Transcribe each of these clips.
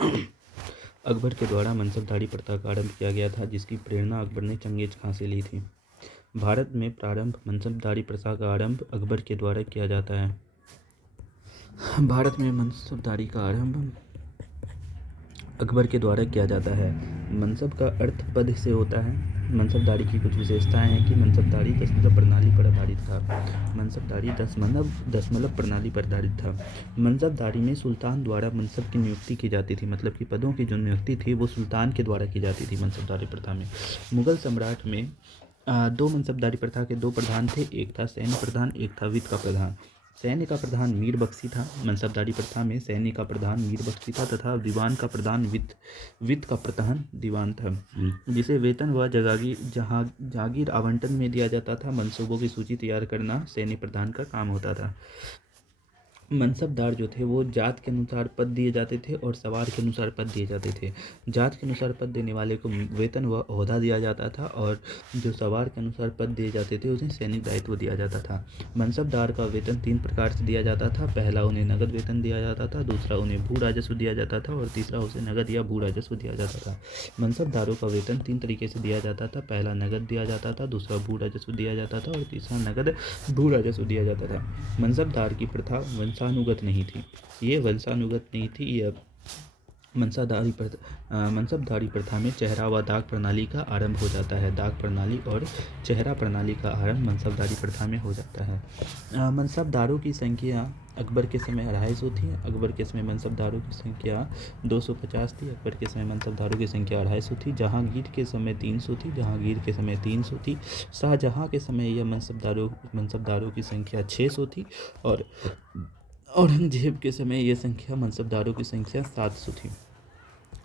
अकबर के द्वारा मनसबदारी प्रथा का आरंभ किया गया था, जिसकी प्रेरणा अकबर ने चंगेज खां से ली थी। भारत में प्रारंभ मनसबदारी प्रथा का आरंभ अकबर के द्वारा किया जाता है। भारत में मनसबदारी का आरंभ अकबर के द्वारा किया जाता है। मनसब का अर्थ पद से होता है। मनसबदारी की कुछ विशेषताएं हैं कि मनसबदारी दशमलव प्रणाली पर आधारित था। मनसबदारी दशमलव प्रणाली पर आधारित था। मनसबदारी में सुल्तान द्वारा मनसब की नियुक्ति की जाती थी, मतलब कि पदों की जो नियुक्ति थी वो सुल्तान के द्वारा की जाती थी मनसबदारी प्रथा में। मुगल सम्राट में दो मनसबदारी प्रथा के दो प्रधान थे, एक था सैन्य प्रधान, एक था वित्त का प्रधान। सैन्य का प्रधान मीर बख्शी था। मनसबदारी प्रथा में सैन्य का प्रधान मीर बख्शी था तथा दीवान का प्रधान वित्त का प्रधान दीवान था, जिसे वेतन व जागीर आवंटन में दिया जाता था। मंसूबों की सूची तैयार करना सैन्य प्रधान का काम होता था। मनसबदार जो थे वो जात के अनुसार पद दिए जाते थे और सवार के अनुसार पद दिए जाते थे। जात के अनुसार पद देने वाले को वेतन व ओहदा दिया जाता था और जो सवार के अनुसार पद दिए जाते थे उन्हें सैनिक दायित्व दिया जाता था। मनसबदार का वेतन 3 प्रकार से दिया जाता था। पहला, उन्हें नगद वेतन दिया जाता था। दूसरा, उन्हें भू राजस्व दिया जाता था और तीसरा, उसे नगद या भू राजस्व दिया जाता था। मनसबदारों का वेतन 3 तरीके से दिया जाता था। पहला, नगद दिया जाता था। दूसरा, भू राजस्व दिया जाता था और तीसरा, नगद भू राजस्व दिया जाता था। मनसबदार की प्रथा वंशानुगत नहीं थी। यह मनसबदारी प्रथा में चेहरा व दाग प्रणाली का आरंभ हो जाता है। दाग प्रणाली और चेहरा प्रणाली का आरंभ मनसबदारी प्रथा में हो जाता है। मनसबदारों की संख्या अकबर के समय 250 थी। अकबर के समय मनसबदारों की संख्या 250 थी। अकबर के समय मनसबदारों की संख्या 250 थी। जहांगीर के समय 300 थी। शाहजहां के समय यह मनसबदारों की संख्या 600 थी और औरंगजेब के समय यह संख्या मनसबदारों की संख्या 700 थी।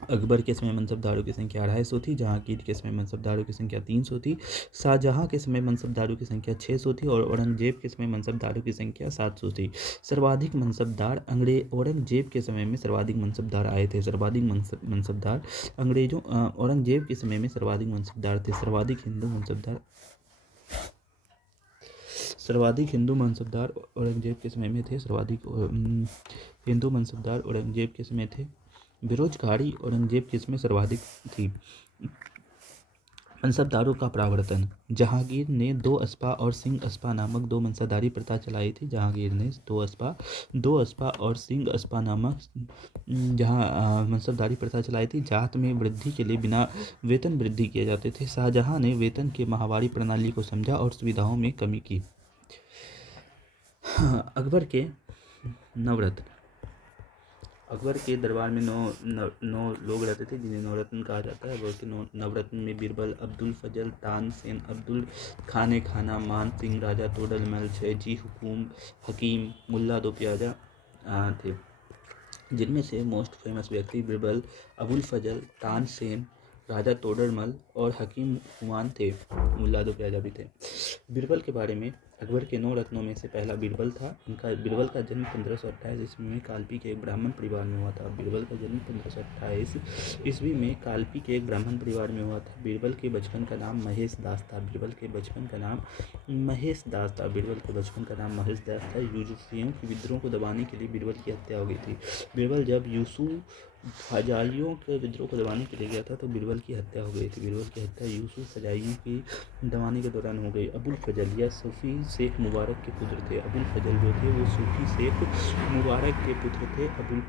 अकबर के समय मनसबदारों की संख्या 250 थी। जहांगीर के समय मनसबदारों की संख्या 300 थी। शाहजहां के समय मनसबदारों की संख्या 600 थी और औरंगजेब के समय मनसबदारों की संख्या 700 थी। सर्वाधिक मनसबदार औरंगजेब के समय में सर्वाधिक मनसबदार आए थे। मनसबदार औरंगजेब के समय में सर्वाधिक मनसबदार थे। सर्वाधिक हिंदू मनसबदार औरंगजेब के समय में थे। हिंदू मनसबदार औरंगजेब के समय थे। बेरोजगारी औरंगजेब के समय सर्वाधिक थी। मनसबदारों का प्रवर्तन। जहांगीर ने 2 अस्पा और सिंह अस्पा नामक 2 मनसबदारी प्रथा चलाई थी। जहांगीर ने 2 अस्पा और सिंह अस्पा नामक मनसबदारी प्रथा चलाई थी। जात में वृद्धि के लिए बिना वेतन वृद्धि किए जाते थे। शाहजहां ने वेतन के माहवारी प्रणाली को समझा और सुविधाओं में कमी की। अकबर के नवरत्न। अकबर के दरबार में नौ लोग रहते थे जिन्हें नवरत्न कहा जाता है। अकबर के नवरत्न में बीरबल, अब्दुल फजल, तानसेन, अब्दुल खाने खाना, मान सिंह, राजा तोडरमल, जयजी हकीम, मुल्ला दो प्याजा थे। जिनमें से मोस्ट फेमस व्यक्ति बीरबल, अबुल फजल, तानसेन, राजा तोडरमल और हकीम हुमायूं थे। मुल्ला दो प्याजा भी थे। बीरबल के बारे में अकबर के 9 रत्नों में से पहला बीरबल था। बीरबल का जन्म 1528 ईस्वी में कालपी के एक ब्राह्मण परिवार में हुआ था। बीरबल का जन्म 1528 ईस्वी में कालपी के एक ब्राह्मण परिवार में हुआ था। बीरबल के बचपन का नाम महेश दास था। बीरबल के बचपन का नाम महेश दास था। यूसुफियों के विद्रोह को दबाने के लिए बीरबल की हत्या हो गई थी। बीरबल जब यूसुफ के विद्रोह को दबाने के लिए गया था तो बीरबल की हत्या हो गई थी। बीरबल की हत्या यूसुफ फजाइयों की दबाने के दौरान हो गई। अबुल फजल यह सूफी शेख मुबारक के पुत्र थे। अबुल फजल जो थे वो सूफी शेख मुबारक के पुत्र थे। अबुल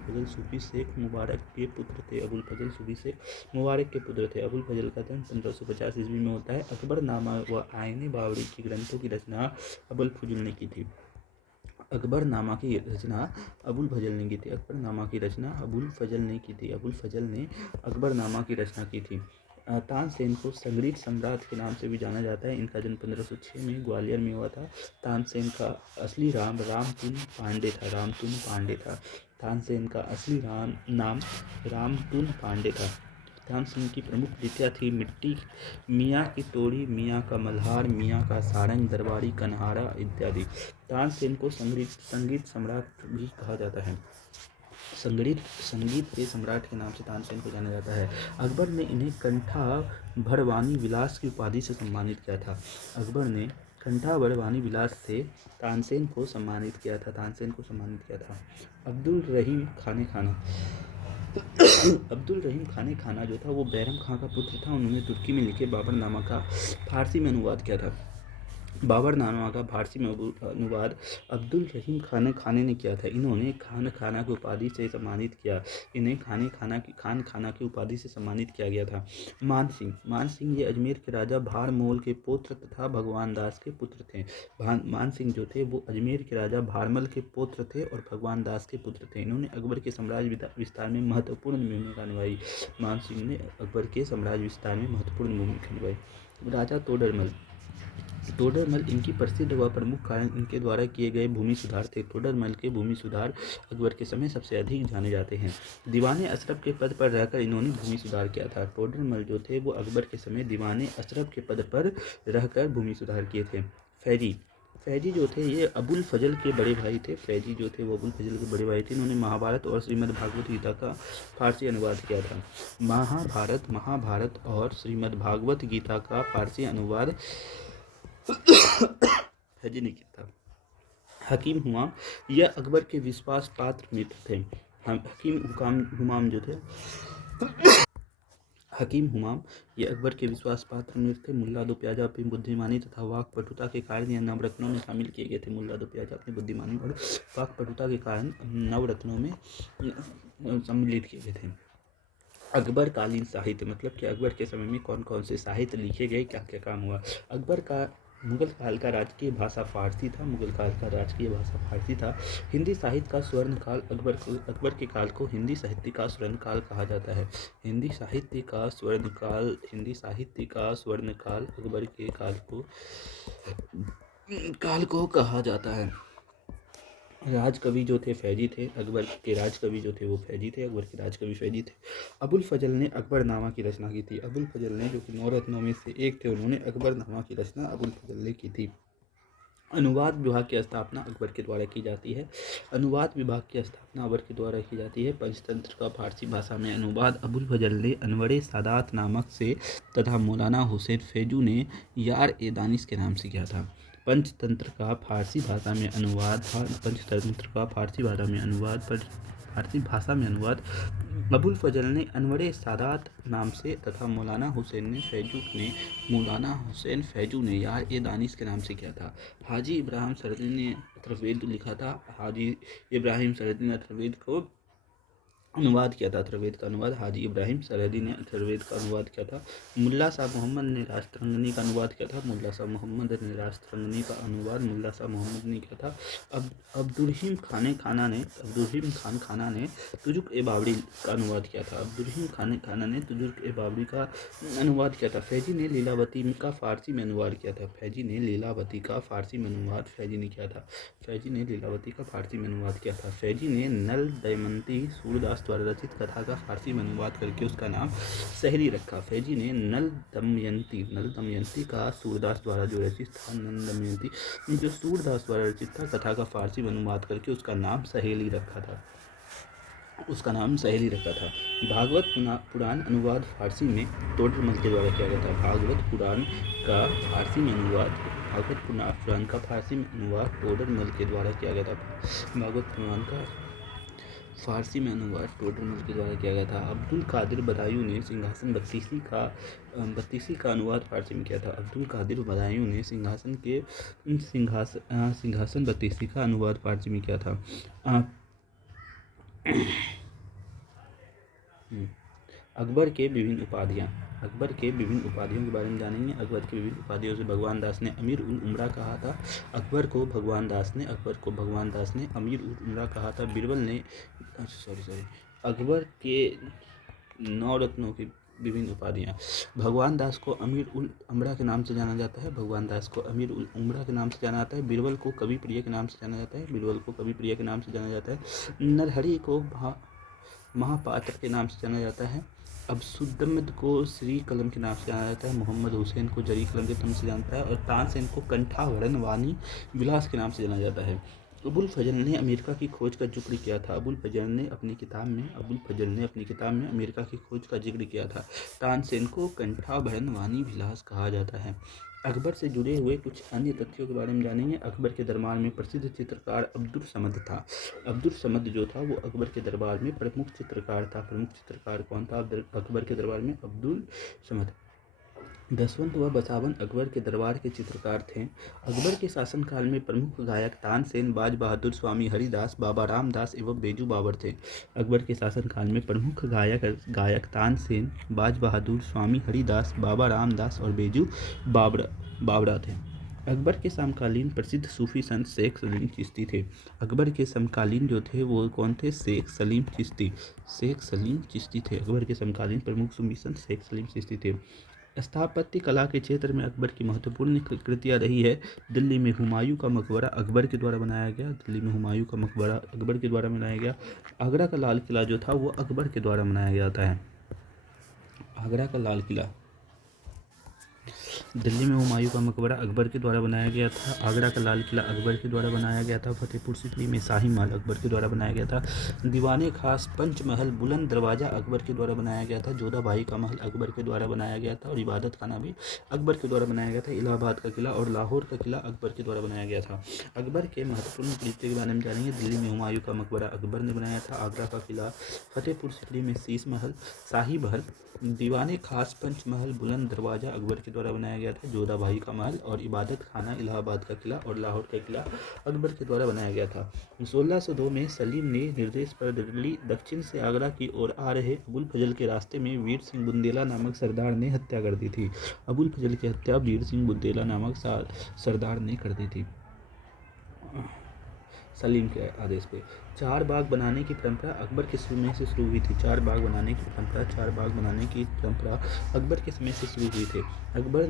फजल सूफी शेख मुबारक के पुत्र थे। अबुल फजल का जन्म 1550 ईस्वी में होता है। अकबरनामा व आईने बावरी की ग्रंथों की रचना अबुल फजल ने की थी। अकबरनामा की रचना अबुल फजल ने अकबरनामा की रचना की थी। तानसेन को संगरीत सम्राट के नाम से भी जाना जाता है। इनका जन्म 1506 में ग्वालियर में हुआ था। तानसेन का असली नाम रामतुन पांडे था। तानसेन की प्रमुख कृतियाँ थी मिट्टी, मियाँ की तोड़ी, मियाँ का मल्हार, मियाँ का सारंग, दरबारी कन्हारा इत्यादि। तानसेन को संगीत सम्राट भी कहा जाता है। संगीत के सम्राट के नाम से तानसेन को जाना जाता है। अकबर ने इन्हें कंठा भरवानी विलास की उपाधि से सम्मानित किया था। तानसेन को सम्मानित किया था। अब्दुल रहीम खाने खाना। अब्दुल रहीम खान खाना जो था वो बैरम खां का पुत्र था। उन्होंने तुर्की में लिखे बाबरनामा का फारसी में अनुवाद किया था। बाबरनामा का फारसी में अनुवाद अब्दुल रहीम खाने ने किया था। इन्होंने खान खाना की उपाधि से सम्मानित किया। इन्हें खान खाना की उपाधि से सम्मानित किया गया था। मान सिंह ये अजमेर के राजा भारमोल के पुत्र तथा भगवान दास के पुत्र थे। मान सिंह जो थे वो अजमेर के राजा भारमल के पुत्र थे और भगवान दास के पुत्र थे। इन्होंने अकबर के साम्राज्य विस्तार में महत्वपूर्ण भूमिका निभाई। मान सिंह ने अकबर के साम्राज्य विस्तार में महत्वपूर्ण भूमिका निभाई। राजा तोडरमल इनकी प्रसिद्ध व प्रमुख कारण इनके द्वारा किए गए भूमि सुधार थे। तोडरमल के भूमि सुधार अकबर के समय सबसे अधिक जाने जाते हैं। दीवाने अशरफ के पद पर रहकर इन्होंने भूमि सुधार किया था। तोडरमल जो थे वो अकबर के समय दीवाने अशरफ के पद पर रहकर भूमि सुधार किए थे। फैजी जो थे ये अबुल फजल के बड़े भाई थे। फैजी जो थे वो अबुल फजल के बड़े भाई थे। इन्होंने महाभारत और श्रीमद् भागवत गीता का फारसी अनुवाद किया था। महाभारत और श्रीमद् भागवत गीता का फारसी अनुवाद फैजी ने किया था। हकीम हुमाम यह अकबर के विश्वास पात्र मित्र थे। हकीम हुमाम ये अकबर के विश्वास पात्र मित्र थे। मुल्ला दो प्याजा अपनी बुद्धिमानी तथा वाक पटुता के कारण यह नवरत्नों में शामिल किए गए थे। मुल्ला दो प्याजा अपनी बुद्धिमानी और वाक पटुता के कारण नवरत्नों में सम्मिलित किए गए थे। अकबर कालीन साहित्य मतलब कि अकबर के समय में कौन कौन से साहित्य लिखे गए, क्या क्या काम हुआ। मुगल काल का राजकीय भाषा फारसी था। हिंदी साहित्य का स्वर्ण काल अकबर के काल को हिंदी साहित्य का स्वर्ण काल कहा जाता है। हिंदी साहित्य का स्वर्ण काल अकबर के काल को कहा जाता है। राजकवि जो थे फैजी थे। अकबर के राजकवि जो थे वो फैजी थे। अबुल फजल ने अकबरनामा की रचना की थी। अबुल फजल ने जो कि 9 रत्नों में से एक थे, उन्होंने अकबरनामा की रचना अबुल फजल ने की थी। अनुवाद विभाग की स्थापना अकबर के द्वारा की जाती है। पंचतंत्र का फारसी भाषा में अनुवाद अबुल फजल ने अनवरे सादात नामक से तथा मौलाना हुसैन फैजू ने यार ए दानिश के नाम से किया था। पंचतंत्र का फारसी भाषा में अनुवाद अबुल फजल ने अनवरे सादात नाम से तथा मौलाना हुसैन फैजू ने यार ए दानिश के नाम से किया था। हाजी इब्राहिम सरदी ने अथर्ववेद लिखा था। हाजी इब्राहिम सरदी ने अथर्ववेद को अनुवाद किया था। अथर्ववेद का अनुवाद हाजी इब्राहिम सरदी ने अथर्ववेद का अनुवाद किया था। मुल्ला शाह मोहम्मद ने राजतरंगिणी का अनुवाद किया था। मुल्ला शाह मोहम्मद ने राजतरंगिणी का अनुवाद मुल्ला शाह मोहम्मद ने किया था। अब्दुर्रहीम खान खाना ने तुजुक ए बाबरी का अनुवाद किया था। अब्दुर्रहीम खाना ने तुजुक ए बाबरी का अनुवाद किया था। फैजी ने लीलावती का फारसी में अनुवाद किया था। फैजी ने लीलावती का फारसी में अनुवाद किया था। फैजी ने नल दमयंती सूरदास द्वारा रचित कथा का फारसी में अनुवाद करके उसका नाम सहरी रखा। फैजी ने नल दमयंती का सूरदास द्वारा जो रचित था, जो सूरदास द्वारा रचित था कथा का फारसी में अनुवाद करके उसका नाम सहेली रखा था। भागवत पुराण अनुवाद फारसी में तोडरमल के द्वारा किया गया था। भागवत पुराण का फारसी में अनुवाद तोडरमल के द्वारा किया गया था। अब्दुल कादिर बदायूं ने सिंहासन बत्तीसी का अनुवाद फारसी में किया था। सिंहासन बत्तीसी का अनुवाद फारसी में किया था। अकबर के विभिन्न उपाधियों के बारे में जानेंगे। अकबर की विभिन्न उपाधियों से भगवान दास ने अमीर उल उमरा कहा था। अकबर को भगवान दास ने अमीर उल उमरा कहा था। अकबर के 9 रत्नों की विभिन्न उपाधियाँ। भगवान दास को अमीर उल उमरा के नाम से जाना जाता है। बीरबल को कवि प्रिय के नाम से जाना जाता है। नरहरि को महापात्र के नाम से जाना जाता है। अब्सुद्दमद को श्री कलम के नाम से जाना जाता है। मोहम्मद हुसैन को जरी कलम के नाम से जानता है और तानसेन को कंठाभरण वाणी विलास के नाम से जाना जाता है। अबुल फजल ने अमेरिका की खोज का जिक्र किया था। अबुल फजल ने अपनी किताब में अमेरिका की खोज का जिक्र किया था। तानसेन को कंठाभरण वाणी विलास कहा जाता है। अकबर से जुड़े हुए कुछ अन्य तथ्यों के बारे में जानेंगे। अकबर के दरबार में प्रसिद्ध चित्रकार अब्दुल समद था। अब्दुल समद जो था वो अकबर के दरबार में प्रमुख चित्रकार था। प्रमुख चित्रकार कौन था अकबर के दरबार में? अब्दुल समद। दसवंत व बसावन अकबर के दरबार के चित्रकार थे। अकबर के शासनकाल में प्रमुख गायक तानसेन, बाज बहादुर, स्वामी हरिदास, बाबा रामदास एवं बेजू बाबर थे। अकबर के शासनकाल में प्रमुख गायक तानसेन, बाज बहादुर, स्वामी हरिदास, बाबा रामदास और बेजू बावरा थे। अकबर के समकालीन प्रसिद्ध सूफी संत शेख सलीम चिश्ती थे। अकबर के समकालीन जो थे वो कौन थे? शेख सलीम चिश्ती। शेख सलीम चिश्ती थे अकबर के समकालीन प्रमुख सूफी संत शेख सलीम चिश्ती थे। स्थापत्य कला के क्षेत्र में अकबर की महत्वपूर्ण कृतियाँ रही है। दिल्ली में हुमायूं का मकबरा अकबर के द्वारा बनाया गया। दिल्ली में हुमायूं का मकबरा अकबर के द्वारा बनाया गया। आगरा का लाल किला जो था वो अकबर के द्वारा बनाया गया था। आगरा का लाल किला, दिल्ली में हुमायूं का मकबरा अकबर के द्वारा बनाया गया था। आगरा का लाल किला अकबर के द्वारा बनाया गया था। फतेहपुर सीकरी में शाही महल अकबर के द्वारा बनाया गया था। दीवाने खास पंचमहल बुलंद दरवाज़ा अकबर के द्वारा बनाया गया था। जोधाबाई का महल अकबर के द्वारा बनाया गया था और इबादत खाना भी अकबर के द्वारा बनाया गया था। इलाहाबाद का किला और लाहौर का किला अकबर के द्वारा बनाया गया था। अकबर के महत्वपूर्ण कृत्य के बारे में जानेंगे। दिल्ली में हुमायूं का मकबरा अकबर ने बनाया था। आगरा का किला, फतेहपुर सीकरी में शीश महल, शाही महल, दीवाने खास पंचमहल बुलंद दरवाज़ा अकबर के द्वारा बनाया गया था। जोधाबाई का महल और इबादत खाना, इलाहाबाद का किला और लाहौर का किला अकबर के द्वारा बनाया गया था। 1602 में सलीम ने निर्देश पर दिल्ली दक्षिण से आगरा की ओर आ रहे अबुल फजल के रास्ते में वीर सिंह बुंदेला नामक सरदार ने हत्या कर दी थी। अबुल फजल की हत्या वीर सिंह बुंदेला नामक सरदार ने कर दी थी सलीम के आदेश पे। चार बाग बनाने की परंपरा अकबर के समय से शुरू हुई थी। चार बाग बनाने की परंपरा अकबर के समय से शुरू हुई थी। अकबर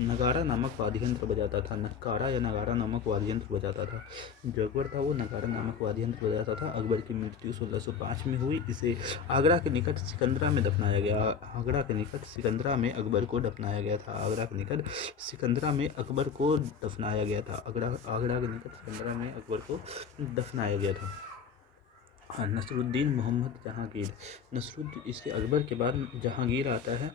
नगारा नामक वाद्य यंत्र बजाता था। नक्कारा या नगारा नामक वाद्य यंत्र बजाता था। जो अकबर था वो नगारा नामक वाद्य यंत्र बजाता था। अकबर की मृत्यु 1605 में हुई। इसे आगरा के निकट सिकंदरा में दफनाया गया। आगरा के निकट सिकंदरा में अकबर को दफनाया गया था। आगरा के निकट सिकंदरा में अकबर को दफनाया गया था। आगरा के निकट सिकंदरा में अकबर को दफनाया गया था। नसरुद्दीन मोहम्मद जहांगीर। इसके अकबर के बाद जहांगीर आता है।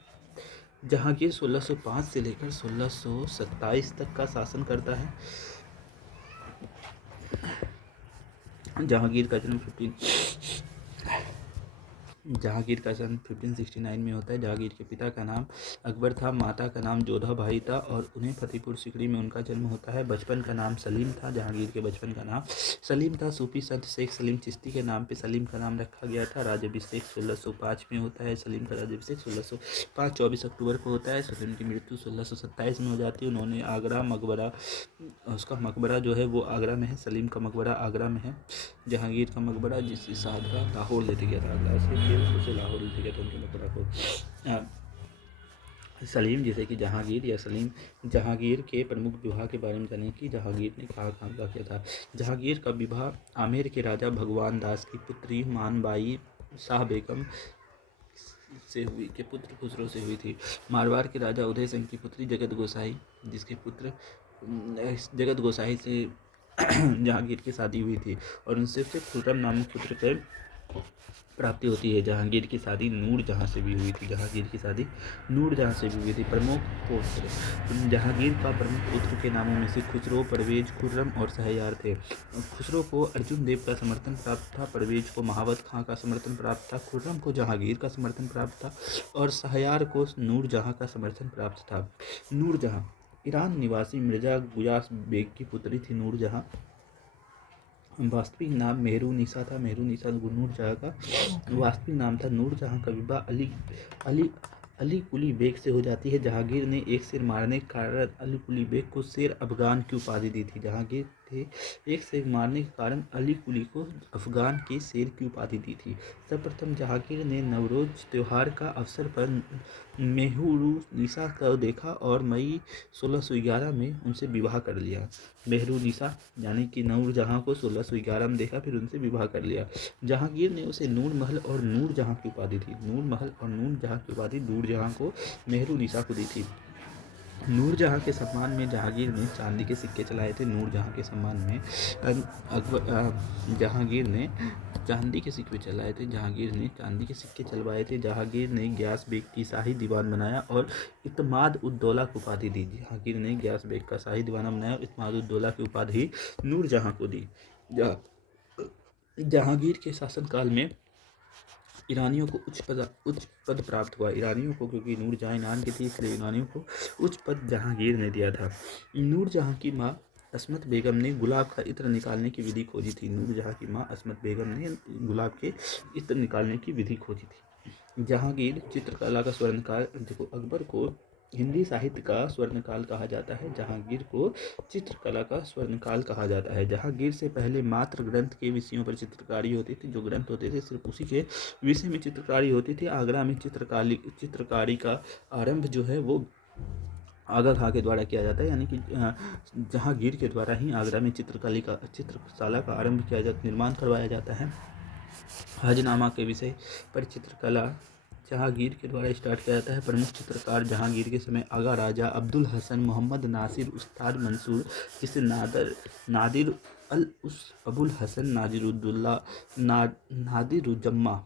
जहांगीर 1605 से लेकर 1627 तक का शासन करता है। जहांगीर का जन्म 1569 में होता है। जहांगीर के पिता का नाम अकबर था, माता का नाम जोधाबाई था और उन्हें फतेहपुर सीकरी में उनका जन्म होता है। बचपन का नाम सलीम था। जहांगीर के बचपन का नाम सलीम था। सूफी संत शेख सलीम चिश्ती के नाम पे सलीम का नाम रखा गया था। राज्याभिषेक 1605 में होता है। सलीम का राज्याभिषेक 1605 24 अक्टूबर को होता है। सलीम की मृत्यु 1627 में हो जाती है। उन्होंने आगरा मकबरा, उसका मकबरा जो है वो आगरा में है। सलीम का मकबरा आगरा में है। जहांगीर का मकबरा जिससे शाहजहाँ लाहौर लेते गया था। आगरा से फिर उसे लाहौर लेते गया था उनके मकबरा को। सलीम जैसे कि जहांगीर या सलीम। जहांगीर के प्रमुख विवाह के बारे में जानें कि जहांगीर ने कहाँ कहाँ का किया था। जहांगीर का विवाह आमेर के राजा भगवान दास की पुत्री मानबाई शाह बेगम से हुई के पुत्र खुसरो से हुई थी। मारवाड़ के राजा उदय सिंह की पुत्री जगत गोसाई, जिसके पुत्र जगत गोसाई से जहांगीर की शादी हुई थी और उनसे खुर्रम नामक पुत्र के प्राप्ति होती है। जहांगीर की शादी नूर जहाँ से भी हुई थी। प्रमुख पुत्र जहांगीर का प्रमुख पुत्र के नामों में से खुसरो, परवेज, खुर्रम और शहरयार थे। खुसरो को अर्जुन देव का समर्थन प्राप्त था। परवेज को महावत खां का समर्थन प्राप्त था। खुर्रम को जहांगीर का समर्थन प्राप्त था और शहरयार को नूर जहाँ का समर्थन प्राप्त था। नूर जहाँ ईरान निवासी मिर्जा गुयास बेग की पुत्री थी। नूर जहाँ वास्तविक नाम मेहरुनिसा था। मेहरुनिसा नूर जहाँ का वास्तविक नाम था। नूर जहाँ का विवाह अली कुली बेग से हो जाती है। जहांगीर ने एक शेर मारने के कारण अली कुली बेग को शेर अफगान की उपाधि दी थी। जहांगीर थे एक शेर मारने के कारण अली कुली को अफगान के शेर की उपाधि दी थी। सर्वप्रथम जहांगीर ने नवरोज त्यौहार का अवसर पर मेहरुनिसा को देखा और मई 1611 में उनसे विवाह कर लिया। मेहरुनिसा यानी कि नूर जहाँ को 1611 में देखा, फिर उनसे विवाह कर लिया। जहांगीर ने उसे नूर महल और नूर जहाँ की उपाधि दी। नूर महल और नूर जहाँ की उपाधि नूर जहाँ को मेहरुनिसा को दी थी। नूरजहाँ के सम्मान में जहांगीर ने चांदी के सिक्के चलाए थे। नूरजहाँ के सम्मान में जहांगीर ने चांदी के सिक्के चलाए थे। जहांगीर ने चांदी के सिक्के चलवाए थे। जहांगीर ने गियास बेग की शाही दीवान बनाया और इत्माद उद दौला को उपाधि दी। जहांगीर ने गियास बेग का शाही दीवाना बनाया और इत्माद उद दौला की उपाधि नूरजहाँ को दी। जहांगीर के शासनकाल में ईरानियों को उच्च पद प्राप्त हुआ। ईरानियों को, क्योंकि नूरजहाँ ईरान की थी, इसलिए ईरानियों को उच्च पद जहांगीर ने दिया था। नूरजहाँ की माँ अस्मत बेगम ने गुलाब का इत्र निकालने की विधि खोजी थी। नूरजहाँ की माँ अस्मत बेगम ने गुलाब के इत्र निकालने की विधि खोजी थी। जहांगीर चित्रकला का स्वर्णकाल, देखो अकबर को हिंदी साहित्य का स्वर्णकाल कहा जाता है। जहांगीर को चित्रकला का स्वर्णकाल कहा जाता है। जहांगीर से पहले मात्र ग्रंथ के विषयों पर चित्रकारी होती थी। जो ग्रंथ होते थे सिर्फ उसी के विषय में चित्रकारी होती थी। आगरा में चित्रकारी का आरंभ जो है वो आगा खां के द्वारा किया जाता है, यानी कि जहांगीर के द्वारा ही आगरा में चित्रशाला का आरंभ किया जाता, निर्माण करवाया जाता है। हजनामा के विषय पर चित्रकला जहांगीर के द्वारा स्टार्ट किया जाता है। प्रमुख चित्रकार जहांगीर के समय आगा राजा अब्दुल हसन, मोहम्मद नासिर, उस्ताद मंसूर, जिसे नादिर अल उस अबुल हसन, नादिरुद्दौला, नादिरुज्जमा,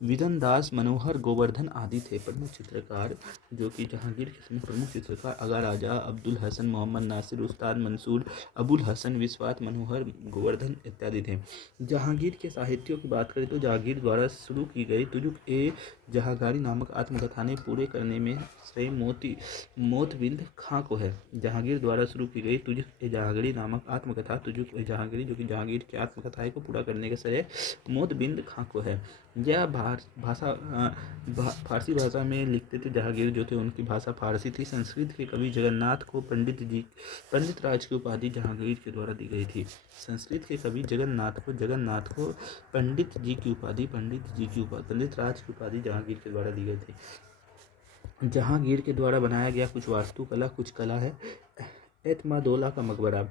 विदन दास, मनोहर गोवर्धन आदि थे प्रमुख चित्रकार। जो कि जहांगीर के समय प्रमुख चित्रकार आगा राजा अब्दुल हसन, मोहम्मद नासिर, उस्ताद मंसूर, अबुल हसन, विश्वात, मनोहर गोवर्धन इत्यादि थे। जहांगीर के साहित्यों की बात करें तो जहांगीर द्वारा शुरू की गई तुजुक ए जहांगीरी नामक आत्मकथा ने पूरे करने में श्रेय मोतबिंद खां को है। जहांगीर द्वारा शुरू की गई तुजुक ए जहांगीरी नामक आत्मकथा, तुजुक ए जहांगीरी, जो कि जहांगीर की आत्मकथाएं को पूरा करने का श्रेय मोतबिंद खां को है। यह फारसी भाषा में लिखते थे। जहांगीर जो थे उनकी भाषा फारसी थी। संस्कृत के कवि जगन्नाथ को पंडित राज की उपाधि जहांगीर के द्वारा दी गई थी। संस्कृत के कवि जगन्नाथ को पंडित राज की उपाधि जहांगीर के द्वारा दी गई थी। जहांगीर के द्वारा बनाया गया कुछ वास्तुकला, कुछ कला है। एतमादौला का मकबरा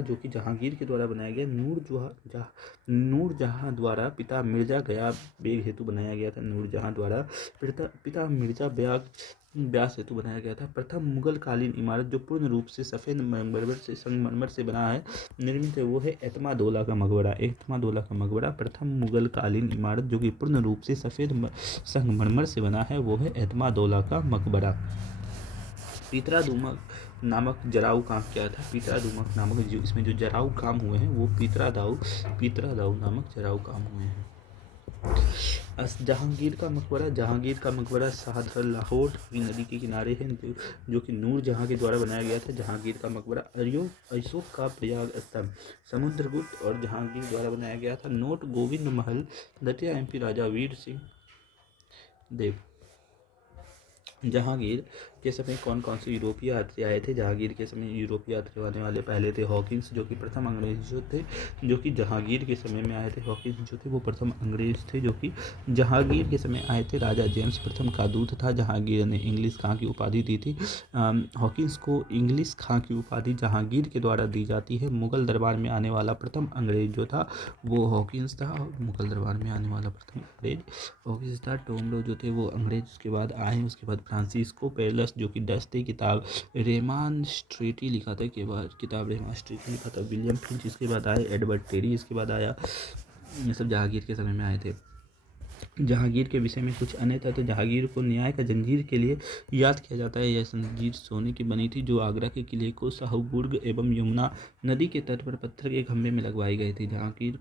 जो कि जहांगीर के द्वारा बनाया गया। नूरजहाँ द्वारा पिता मिर्जा गयाब बेग हेतु बनाया गया था। नूरजहाँ द्वारा पिता मिर्जा ब्यास हेतु बनाया गया था। प्रथम मुगल कालीन इमारत जो पूर्ण रूप से सफ़ेद संगमरमर से बना है, निर्मित है, वो है एतमादौला का मकबरा। प्रथम मुगल कालीन इमारत जो कि पूर्ण रूप से सफ़ेद संगमरमर से बना है, वो है एतमादौला का मकबरा। पीतरा दुमक नामक जराऊ काम किया था। पीतरा दुमक नामक इसमें जो जराऊ काम हुए हैं वो पीतरा दाऊ नामक जराऊ काम हुए हैं। जहांगीर का मकबरा शाहदरा लाहौर नदी के किनारे है, जो कि नूरजहाँ के द्वारा बनाया गया था। जहांगीर का मकबरा अशोक का प्रयाग स्तंभ समुद्रगुप्त और जहांगीर द्वारा बनाया गया था। नोट गोविंद महल, दतिया एमपी राजा वीर सिंह देव। जहांगीर के समय कौन कौन से यूरोपीय यात्री आए थे? जहांगीर के समय यूरोपीय यात्री आने वाले पहले थे हॉकिंस, जो कि प्रथम अंग्रेज जो थे, जो कि जहांगीर के समय में आए थे। हॉकिंस जो थे वो प्रथम अंग्रेज थे, जो कि जहांगीर के समय आए थे। राजा जेम्स प्रथम का दूत था। जहांगीर ने इंग्लिश खां की उपाधि दी थी। हॉकिंस को इंग्लिश खां की उपाधि जहांगीर के द्वारा दी जाती है। मुगल दरबार में आने वाला प्रथम अंग्रेज जो था वो हॉकिंस था। मुगल दरबार में आने वाला प्रथम अंग्रेज हॉकिंस था। टोमलो जो थे वो अंग्रेज उसके बाद आए। उसके बाद फ्रांसिस्को पेरलस जो कि डच थे। किताब रेमान स्ट्रीटी लिखा था। विलियम फिंच इसके बाद आए। एडवर्ड टेरी इसके बाद आया। ये सब जहांगीर के समय में आए थे। जहांगीर के विषय में कुछ अन्य था तो जहांगीर को न्याय का जंजीर के लिए याद किया जाता है। यह जंजीर सोने की बनी थी, जो आगरा के किले को शाहबुर्ग एवं यमुना नदी के तट पर पत्थर के खंभे में लगवाई गई थी। जहांगीर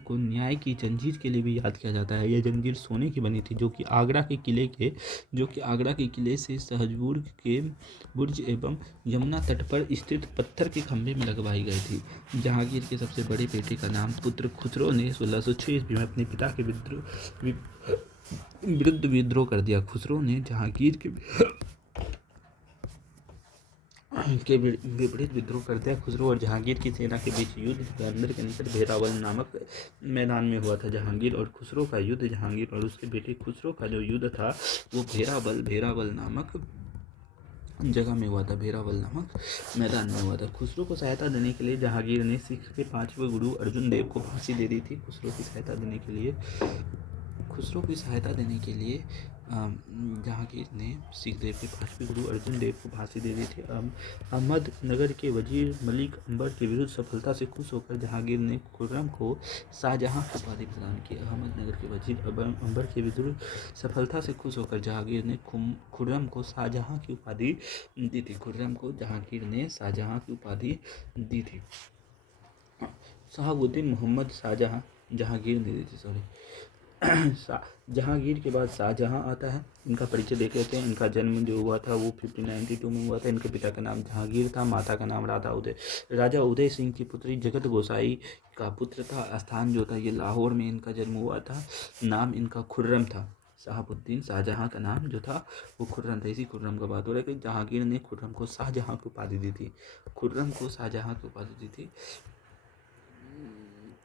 को न्याय की जंजीर के लिए भी याद किया जाता है। यह जंजीर सोने की बनी थी, जो कि आगरा के किले से शाहबुर्ग के बुर्ज एवं यमुना तट पर स्थित पत्थर के खंभे में लगवाई गई थी। जहांगीर के सबसे बड़े बेटे का नाम पुत्र खुसरो ने 1606 ईस्वी में अपने पिता के विरुद्ध विद्रोह कर दिया। खुसरो ने जहांगीर के विपरीत विद्रोह कर दिया। खुसरो और जहांगीर की सेना के बीच युद्ध जालंधर के निकट भेरावल नामक मैदान में हुआ था। जहांगीर और खुसरो का युद्ध, जहांगीर और उसके बेटे खुसरो का जो युद्ध था वो भेरावल नामक जगह में हुआ था। भेरावल नामक मैदान में हुआ था। खुसरो को सहायता देने के लिए जहांगीर ने सिख के 5वें गुरु अर्जुन देव को फांसी दे दी थी। खुसरो की सहायता देने के लिए जहांगीर ने सिख देव के 5वें गुरु अर्जुन देव को फांसी दे दी थी। अहमदनगर के वजीर मलिक अंबर के विरुद्ध सफलता से खुश होकर जहांगीर ने खुर्रम को शाहजहां की उपाधि प्रदान की। अहमदनगर के वजीर अंबर के विरुद्ध सफलता से खुश होकर जहांगीर ने खुर्रम को शाहजहां की उपाधि दी थी। खुर्रम को जहांगीर ने शाहजहां की उपाधि दी थी। शहाबुद्दीन मोहम्मद शाहजहां जहांगीर ने दी थी, जहांगीर के बाद शाहजहां आता है। इनका परिचय देख लेते हैं। इनका जन्म जो हुआ था वो 1592 में हुआ था। इनके पिता का नाम जहांगीर था, माता का नाम राजा उदय सिंह की पुत्री जगत गोसाई का पुत्र था। स्थान जो था ये लाहौर में इनका जन्म हुआ था। नाम इनका खुर्रम था। शहाबुद्दीन शाहजहां का नाम जो था वो खुर्रम था। इसी खुर्रम का बात हो रहा है कि जहांगीर ने खुर्रम को शाहजहां की उपाधि दी थी। खुर्रम को शाहजहां की उपाधि दी थी।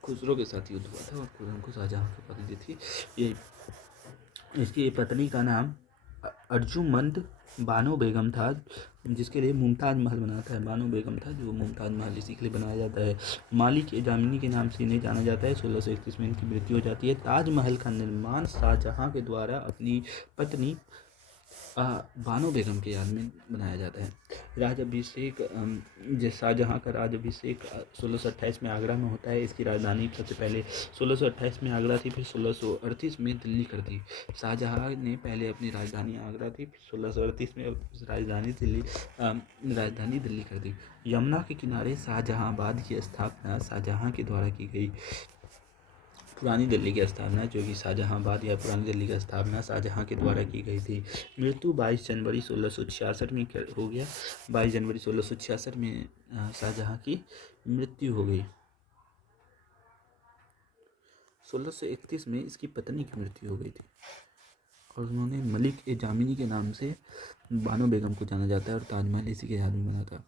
खुसरो के साथ युद्ध हुआ था और खुर्रम को शाहजहां की उपाधि दी थी। ये इसकी पत्नी का नाम अर्जुमंद बानो बेगम था, जिसके लिए मुमताज़ महल बनाता है। बानो बेगम था जो मुमताज़ महल इसी के लिए बनाया जाता है। मालिक ए जामिनी के नाम से इन्हें जाना जाता है। 1631 में इनकी मृत्यु हो जाती है। ताजमहल का निर्माण शाहजहां के द्वारा अपनी पत्नी बानो बेगम के याद में बनाया जाता है। राजाभिषेक शाहजहां का राजाभिषेक 1628 में आगरा में होता है। इसकी राजधानी सबसे पहले 1628 में आगरा थी, फिर 1638 में दिल्ली कर दी। शाहजहां ने पहले अपनी राजधानी आगरा थी, फिर 1638 में राजधानी दिल्ली कर दी। यमुना के किनारे शाहजहांबाद की स्थापना शाहजहां के द्वारा की गई। पुरानी दिल्ली की स्थापना जो कि शाहजहांबाद या पुरानी दिल्ली की स्थापना शाहजहां के द्वारा की गई थी। मृत्यु 22 जनवरी 1666 में हो गया। 22 जनवरी 1666 में शाहजहां की मृत्यु हो गई। 1631 में इसकी पत्नी की मृत्यु हो गई थी और उन्होंने मलिक ए जामिनी के नाम से बानो बेगम को जाना जाता है और ताजमहल इसी के याद में बना था।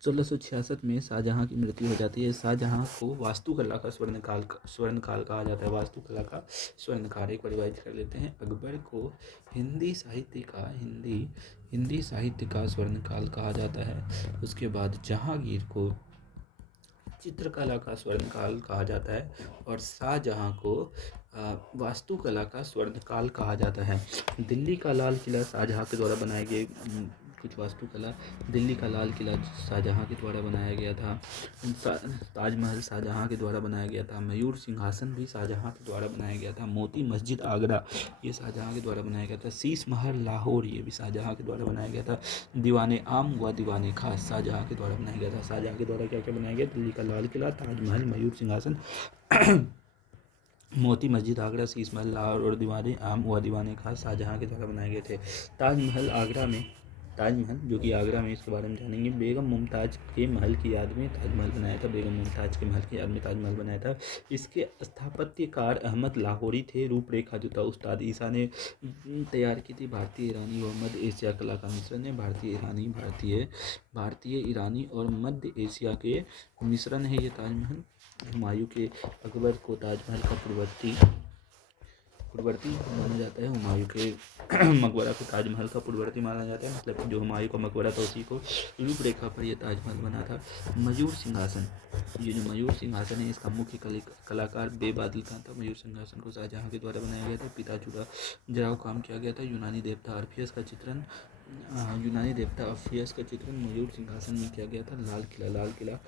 1666 में शाहजहां की मृत्यु हो जाती है। शाहजहां को वास्तुकला का स्वर्णकाल कहा जाता है। वास्तुकला का स्वर्णकाल एक बार रिवाइज कर लेते हैं। अकबर को हिंदी साहित्य का स्वर्णकाल कहा जाता है। उसके बाद जहांगीर को चित्रकला का स्वर्णकाल कहा जाता है और शाहजहां को वास्तुकला का स्वर्णकाल कहा जाता है। दिल्ली का लाल किला शाहजहां के द्वारा बनाए गए कुछ वास्तुकला। दिल्ली का लाल किला शाहजहां के द्वारा बनाया गया था। ताजमहल शाहजहां के द्वारा बनाया गया था। मयूर सिंहासन भी शाहजहां के द्वारा बनाया गया था। मोती मस्जिद आगरा ये शाहजहां के द्वारा बनाया गया था। शीश महल लाहौर ये भी शाहजहां के द्वारा बनाया गया था। दीवाने आम व दीवाने खास शाहजहां के द्वारा बनाया गया था। शाहजहां के द्वारा क्या क्या बनाया गया? दिल्ली का लाल किला, ताजमहल, मयूर सिंहासन, मोती मस्जिद आगरा, शीश महल लाहौर और दीवाने आम व दीवाने खास शाहजहां के द्वारा बनाए गए थे। ताजमहल जो कि आगरा में, इसके बारे में जानेंगे। बेगम मुमताज़ के महल की याद में ताजमहल बनाया था। बेगम मुमताज़ के महल की याद में ताजमहल बनाया था। इसके स्थापत्यकार अहमद लाहौरी थे। रूपरेखा जो था उस्ताद ईसा ने तैयार की थी। भारतीय ईरानी और मध्य एशिया कला का मिश्रण है। भारतीय ईरानी और मध्य एशिया के मिश्रण है ये ताजमहल। हुमायूं के अकबर को ताजमहल का पूर्ववर्ती माना जाता है। हुमायूं के मकबरा को ताजमहल का पूर्ववर्ती माना जाता है। मतलब जो हुमायूं का मकबरा था उसी को रूपरेखा पर यह ताजमहल बना था। मयूर सिंहासन, ये जो मयूर सिंहासन है इसका मुख्य कलाकार बेबादल खान था। मयूर सिंहासन को शाहजहां के द्वारा बनाया गया था। पिता चूड़ा जराव काम किया गया था। यूनानी देवता ऑर्फियस का चित्रण मयूर सिंहासन में किया गया था। लाल किला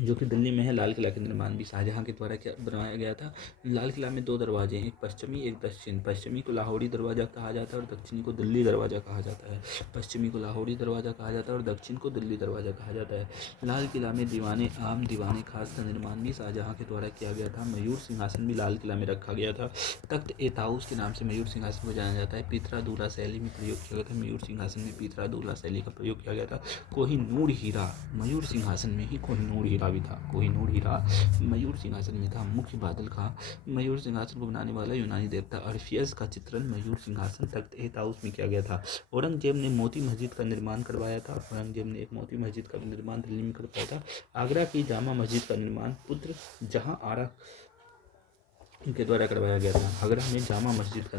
जो कि दिल्ली में है। लाल किला का निर्माण भी शाहजहां के द्वारा बनवाया गया था। लाल किला में 2 दरवाजे हैं, एक पश्चिमी एक दक्षिण। पश्चिमी को लाहौरी दरवाज़ा कहा जाता है और दक्षिणी को दिल्ली दरवाज़ा कहा जाता है। पश्चिमी को लाहौरी दरवाज़ा कहा जाता है और दक्षिण को दिल्ली दरवाज़ा कहा जाता है। लाल किला में दीवाने आम दीवाने खास का निर्माण भी शाहजहां के द्वारा किया गया था। मयूर सिंहासन भी लाल किला में रखा गया था। तख्त ए ताऊस के नाम से मयूर सिंहासन को जाना जाता है। पीतरा दूल्हा शैली में प्रयोग किया गया था। मयूर सिंहासन में पीतरा दूल्हा शैली का प्रयोग किया गया था। कोहिनूर हीरा मयूर सिंहासन में ही कोहिनूर हीरा भी था। कोहिनूर हीरा मयूर सिंहासन में था। मुख्य बादल का मयूर सिंहासन को बनाने वाला यूनानी देवता ऑर्फियस का चित्रण मयूर सिंहासन तख्त ए ताऊस में किया गया था। औरंगजेब ने मोती मस्जिद का निर्माण करवाया था। औरंगजेब ने एक मोती मस्जिद का निर्माण दिल्ली में करवाया था। आगरा की जामा मस्जिद का निर्माण पुत्र जहां आरा के द्वारा करवाया गया था। आगरा में जामा मस्जिद का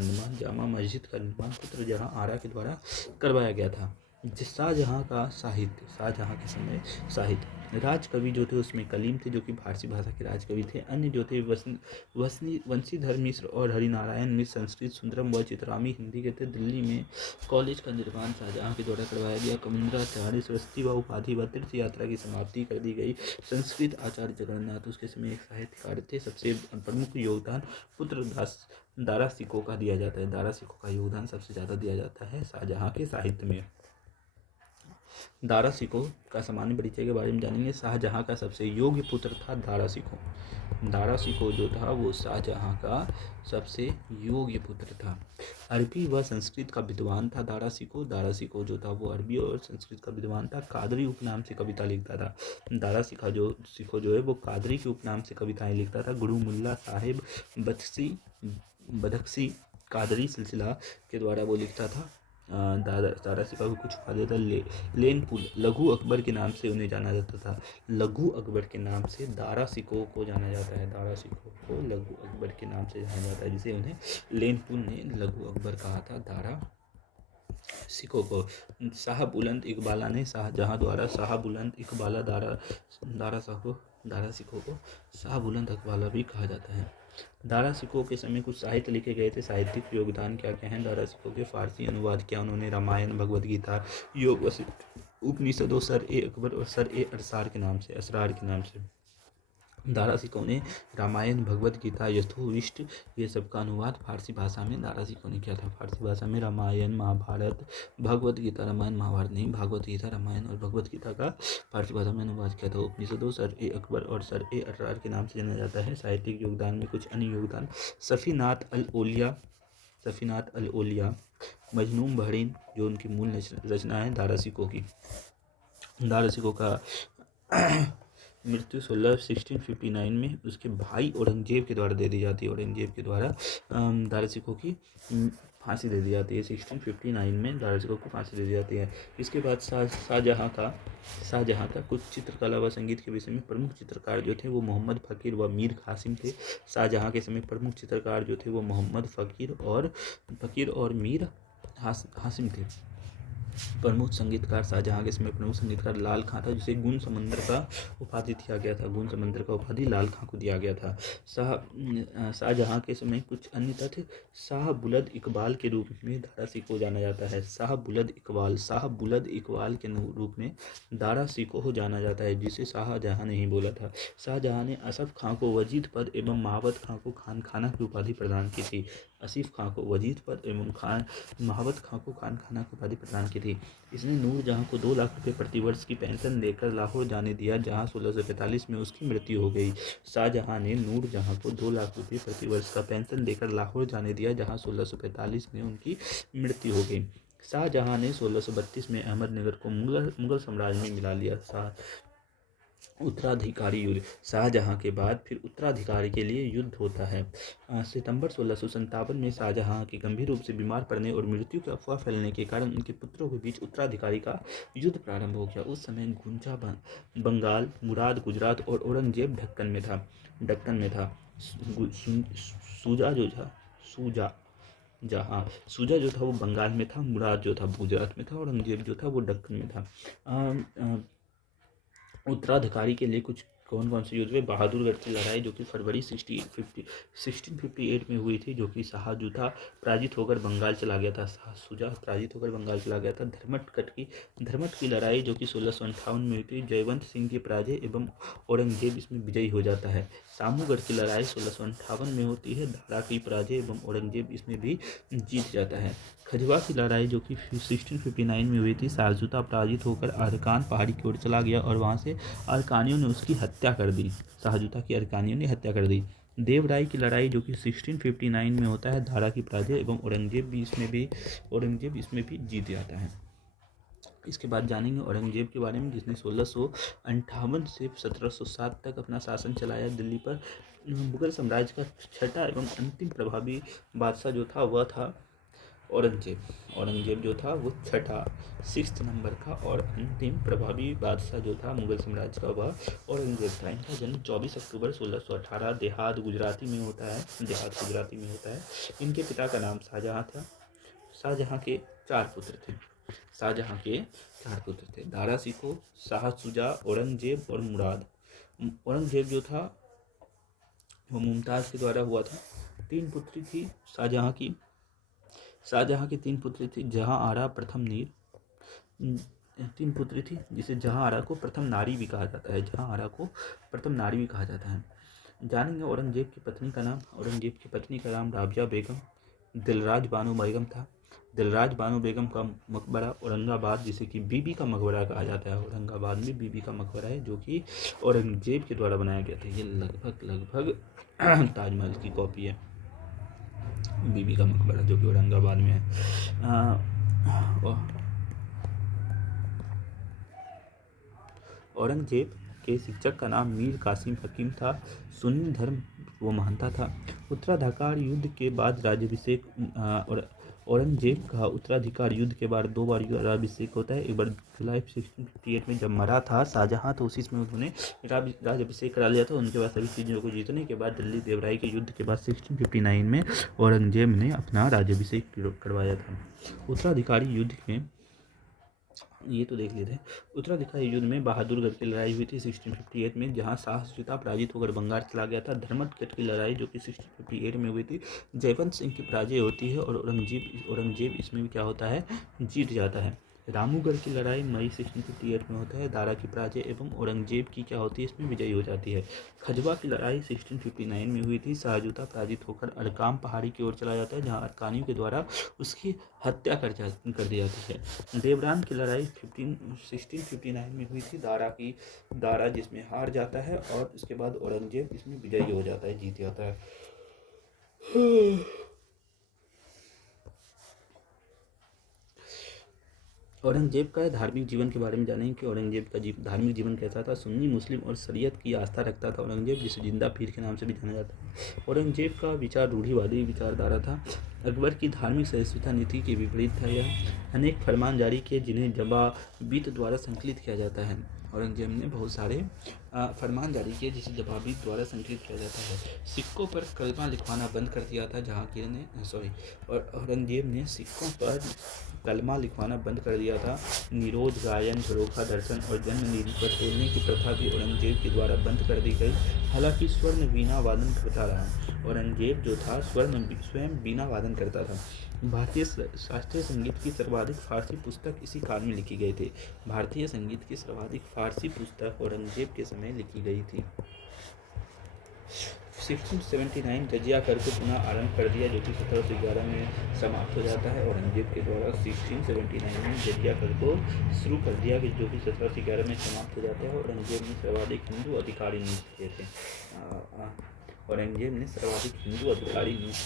निर्माण पुत्र जहां आरा के द्वारा करवाया गया था। शाहजहां के समय साहित्य राजकवि जो थे उसमें कलीम थे, जो कि फारसी भाषा के राजकवि थे। अन्य जो थे वंशीधर मिश्र और हरिनारायण मिश्र संस्कृत, सुंदरम व चित्रामी हिंदी के थे। दिल्ली में कॉलेज का निर्माण शाहजहाँ के द्वारा करवाया गया। कमिंद्राचार्य सरस्वती व उपाधि व तीर्थ यात्रा की समाप्ति कर दी गई। संस्कृत आचार्य जगन्नाथ उसके समय एक साहित्यकार थे। सबसे प्रमुख योगदान पुत्र दारा सिकों का दिया जाता है। दारा सिकों का योगदान सबसे ज़्यादा दिया जाता है शाहजहाँ के साहित्य में। दारा सिकों का सामान्य परिचय के बारे में जानेंगे। शाहजहाँ का सबसे योग्य पुत्र था दारा सिकों। दारा सिकों जो था वो शाहजहाँ का सबसे योग्य पुत्र था। अरबी व संस्कृत का विद्वान था दारा सिकों। दारा सिकों जो था वो अरबी और संस्कृत का विद्वान था। कादरी उपनाम से कविता लिखता था। दारा सिकों जो है वो कादरी के उपनाम से कविताएं लिखता था। गुरु मुल्ला साहिब बदख्शी कादरी सिलसिला के द्वारा वो लिखता था। दारा सिकों को कुछ उपाधि था। लेनपुल लघु अकबर के नाम से उन्हें जाना जाता था। लघु अकबर के नाम से दारा सिकों को जाना जाता है। दारा सिकों को लघु अकबर के नाम से जाना जाता है, जिसे उन्हें लेनपुल ने लघु अकबर कहा था दारा सिकों को। शाह बुलंद इकबाला ने शाहजहाँ द्वारा शाह बुलंद इकबाला दारा सिकों को शाह बुलंद इकबाला भी कहा जाता है। दारा सिकों के समय कुछ साहित्य लिखे गए थे। साहित्यिक योगदान क्या क्या हैं दारा सिकों के? फारसी अनुवाद किया उन्होंने। रामायण, भगवद गीता, योग उपनिषदों, सर ए अकबर और सर ए असरार के नाम से दारा सिकों ने रामायण, भगवद गीता, यथोविष्ट ये सब का अनुवाद फारसी भाषा में दारा सिकों ने किया था। फारसी भाषा में रामायण, महाभारत, भगवद गीता, रामायण महाभारत नहीं, भागवत गीता, रामायण और भगवद गीता का फारसी भाषा में अनुवाद किया था। उपनिषदों सर ए अकबर और सर ए असरार के नाम से जाना जाता है। साहित्यिक योगदान में कुछ अन्य योगदान। सफ़ीनात अल ओलिया, मजनून बहरीन जो उनकी मूल रचना है दारा सिकों की। दारा सिकों का मृत्यु 1659 में उसके भाई औरंगजेब के द्वारा दे दी जाती है। औरंगजेब के द्वारा दारा सिकों की फांसी दे दी जाती है। 1659 में दारा सिकों को फांसी दे दी जाती है। इसके बाद शाहजहाँ का कुछ चित्रकला व संगीत के विषय में प्रमुख चित्रकार जो थे वो मोहम्मद फ़कीर व मीर कासिम थे। शाहजहाँ के समय प्रमुख चित्रकार जो थे वो मोहम्मद फ़कीर और मीर हासिम थे। प्रमुख संगीतकार शाहजहाँ के समय प्रमुख संगीतकार लाल खां था, जिसे गुण समंदर का उपाधि दिया गया था। गुण समंदर का उपाधि लाल खां को दिया गया था। शाहजहाँ के समय कुछ अन्य तथ्य। शाह बुलंद इकबाल के रूप में दारा सिकों जाना जाता है। शाह बुलंद इकबाल के रूप में दारा सिकों जाना जाता है, जिसे शाहजहाँ ने ही बोला था। शाहजहाँ ने असफ खां को वजीद पद एवं महाबत खां को खान खाना की उपाधि प्रदान की थी। आसिफ खां को वजीद पद एवं महाबत खां को खान खाना की उपाधि प्रदान की थी। इसने नूरजहाँ को 2 लाख रुपये प्रतिवर्ष की पेंशन देकर लाहौर जाने दिया, जहाँ 1645 में उसकी मृत्यु हो गई। शाहजहाँ ने नूरजहाँ को 2 लाख रुपये प्रतिवर्ष का पेंशन देकर लाहौर जाने दिया, जहाँ 1645 में उनकी मृत्यु हो गई। शाहजहाँ ने 1632 में अहमदनगर को मुगल साम्राज्य में मिला लिया। उत्तराधिकारी युद्ध। शाहजहाँ के बाद फिर उत्तराधिकारी के लिए युद्ध होता है। सितंबर 1657 में शाहजहाँ के गंभीर रूप से बीमार पड़ने और मृत्यु की अफवाह फैलने के कारण उनके पुत्रों के बीच उत्तराधिकारी का युद्ध प्रारंभ हो गया। उस समय गुंजा बंगाल, मुराद गुजरात और औरंगजेब दक्कन में था। सूजा जो था वो बंगाल में था, मुराद जो था गुजरात में था, औरंगजेब जो था वो दक्कन में था। उत्तराधिकारी के लिए कुछ कौन से युद्ध हुए? बहादुरगढ़ की लड़ाई जो कि फरवरी 1658 में हुई थी, जो कि शाहजूता पराजित होकर बंगाल चला गया था। शाहसुजा पराजित होकर बंगाल चला गया था। धर्मट की लड़ाई जो कि 1658 में हुई थी। जयवंत सिंह की पराजय एवं औरंगजेब इसमें विजयी हो जाता है। सामूगढ़ की लड़ाई 1658 में होती है। दारा की पराजय एवं औरंगजेब इसमें भी जीत जाता है। खजवा की लड़ाई जो कि 1659 में हुई थी। शाहजूता पराजित होकर अरकान पहाड़ी की ओर चला गया और वहाँ से अरकानियों ने उसकी हत्या कर दी। शाहजूता की अरकानियों ने हत्या कर दी। देवराय की लड़ाई जो कि 1659 में होता है। दारा की पराजय एवं औरंगजेब इसमें भी जीत जाता है। इसके बाद जानेंगे औरंगजेब के बारे में, जिसने 1658 से 1707 तक अपना शासन चलाया दिल्ली पर। मुगल साम्राज्य का छठा एवं अंतिम प्रभावी बादशाह जो था वह था औरंगजेब जो था वो छठा 6th नंबर का और अंतिम प्रभावी बादशाह जो था मुगल साम्राज्य का वह औरंगजेब था। इनका जन्म 24 अक्टूबर 1618 देहात गुजराती में होता है। इनके पिता का नाम शाहजहाँ था। शाहजहाँ के 4 पुत्र थे। शाहजहां के 4 पुत्र थे, दारा शिकोह, शाह शुजा, औरंगजेब और मुराद। औरंगजेब जो था वो मुमताज़ के द्वारा हुआ था। 3 पुत्री थी शाहजहां की। शाहजहां की 3 पुत्री थी, जहां आरा प्रथम नीर। 3 पुत्री थी जिसे जहां आरा को प्रथम नारी भी कहा जाता है। जहां आरा को प्रथम नारी भी कहा जाता है। जानेंगे औरंगजेब की पत्नी का नाम। औरंगजेब की पत्नी का नाम राबिया बेगम दिलराज बानो बेगम था। दिलराज बानो बेगम का मकबरा औरंगाबाद, जिसे कि बीबी का मकबरा कहा जाता है, औरंगाबाद में बीबी का मकबरा है जो कि औरंगजेब के द्वारा बनाया गया था। ये लगभग ताजमहल की कॉपी है, बीबी का मकबरा, जो कि औरंगाबाद में है। औरंगजेब के शिक्षक का नाम मीर कासिम हकीम था। सुन्नी धर्म वो मानता था। उत्तराधिकार युद्ध के बाद राज्याभिषेक और औरंगजेब का उत्तराधिकार युद्ध के बाद 2 बार राज्याभिषेक होता है। एक बार जुलाई 1658 में जब मरा था शाहजहां, तो उसी में उन्होंने राज्याभिषेक करा लिया था। उनके बाद सभी चीज़ों को जीतने के बाद दिल्ली देवराई के युद्ध के बाद 1659 में औरंगजेब ने अपना राज्याभिषेक करवाया था। उत्तराधिकारी युद्ध में ये तो देख लेते हैं। उत्तराधिकारी युद्ध में बहादुरगढ़ की लड़ाई हुई थी 1658 में, जहां शाह सुजा पराजित होकर बंगाल चला गया था। धर्मतगढ़ की लड़ाई जो कि 1658 में हुई थी, जयवंत सिंह की पराजय होती है और औरंगजेब इसमें भी क्या होता है, जीत जाता है। रामूगढ़ की लड़ाई मई 1658 में होता है। दारा की पराजय एवं औरंगजेब की क्या होती है, इसमें विजयी हो जाती है। खजवा की लड़ाई 1659 में हुई थी। शाहजूता पराजित होकर अरकाम पहाड़ी की ओर चला जाता है, जहां अरकानियों के द्वारा उसकी हत्या कर दी जाती है। देवरान की लड़ाई 1659 में हुई थी। दारा जिसमें हार जाता है और उसके बाद औरंगजेब इसमें विजयी हो जाता है, जीत जाता है। औरंगजेब का धार्मिक जीवन के बारे में जानेंगे कि औरंगजेब का धार्मिक जीवन कैसा था। सुन्नी, मुस्लिम और शरीयत की आस्था रखता था औरंगजेब, जिसे जिंदा पीर के नाम से भी जाना जाता है। औरंगजेब का विचार रूढ़िवादी विचारधारा था। अकबर की धार्मिक सहिष्णुता नीति के विपरीत था यह। अनेक फरमान जारी किए जिन्हें जवाबीत द्वारा संकलित किया जाता है। औरंगजेब ने बहुत सारे फरमान जारी किए जिसे जवाबीत द्वारा संकलित किया जाता है। सिक्कों पर कलमा लिखवाना बंद कर दिया था। औरंगजेब ने सिक्कों पर कलमा लिखवाना बंद कर दिया था। निरोध गायन, झरोखा दर्शन और जन्मदिन पर तोड़ने की प्रथा भी औरंगजेब के द्वारा बंद कर दी गई। हालांकि स्वर्ण वीणा वादन करता रहा। औरंगजेब जो था स्वयं वीणा वादन करता था। भारतीय शास्त्रीय संगीत की सर्वाधिक फारसी पुस्तक इसी काल में लिखी गई थी। भारतीय संगीत की सर्वाधिक फारसी पुस्तक औरंगजेब के समय लिखी गई थी। 1679 जजिया कर को पुनः आरंभ कर दिया, जो कि 1711 में समाप्त हो जाता है। औरंगजेब के द्वारा 1679 में जजिया कर को शुरू कर दिया, जो कि 1711 में समाप्त हो जाता है। औरंगजेब ने सर्वाधिक हिंदू अधिकारी नियुक्त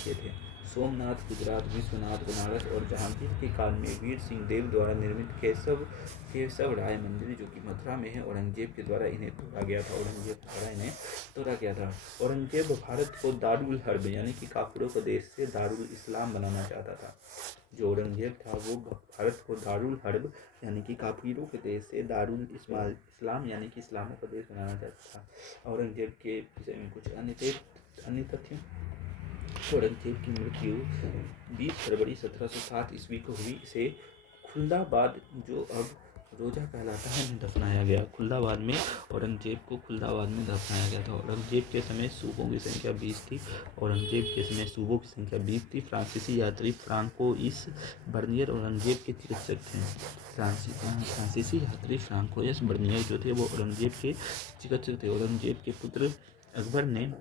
किए थे। सोमनाथ गुजरात, विश्वनाथ बनारस और जहांगीर के काल में वीर सिंह देव द्वारा निर्मित केशव राय मंदिर, जो कि मथुरा में है, औरंगजेब के द्वारा इन्हें तोड़ा गया था। औरंगजेब भारत को दारुल हर्ब यानी कि काफिरों का देश से दारुल इस्लाम बनाना चाहता था। जो औरंगजेब था वो भारत को दारुल हर्ब यानी कि काफिरों के देश से दारुल इस्लाम यानी कि इस्लामों का देश बनाना चाहता था। औरंगजेब के विषय में कुछ अन्य तथ्य। औरंगजेब की मृत्यु 20 फरवरी 1707 ईस्वी को हुई। इसे खुलदाबाद, जो अब रोजा कहलाता है, में दफनाया गया। खुलदाबाद में औरंगजेब को दफनाया गया था। औरंगजेब के समय सूबों की संख्या 20 थी। फ्रांसीसी यात्री फ्रांकोइस बर्नियर औरंगजेब के चिकित्सक थे। फ्रांसीसी यात्री फ्रांकोइस बर्नियर जो थे वो औरंगजेब के चिकित्सक थे। औरंगजेब के पुत्र अकबर ने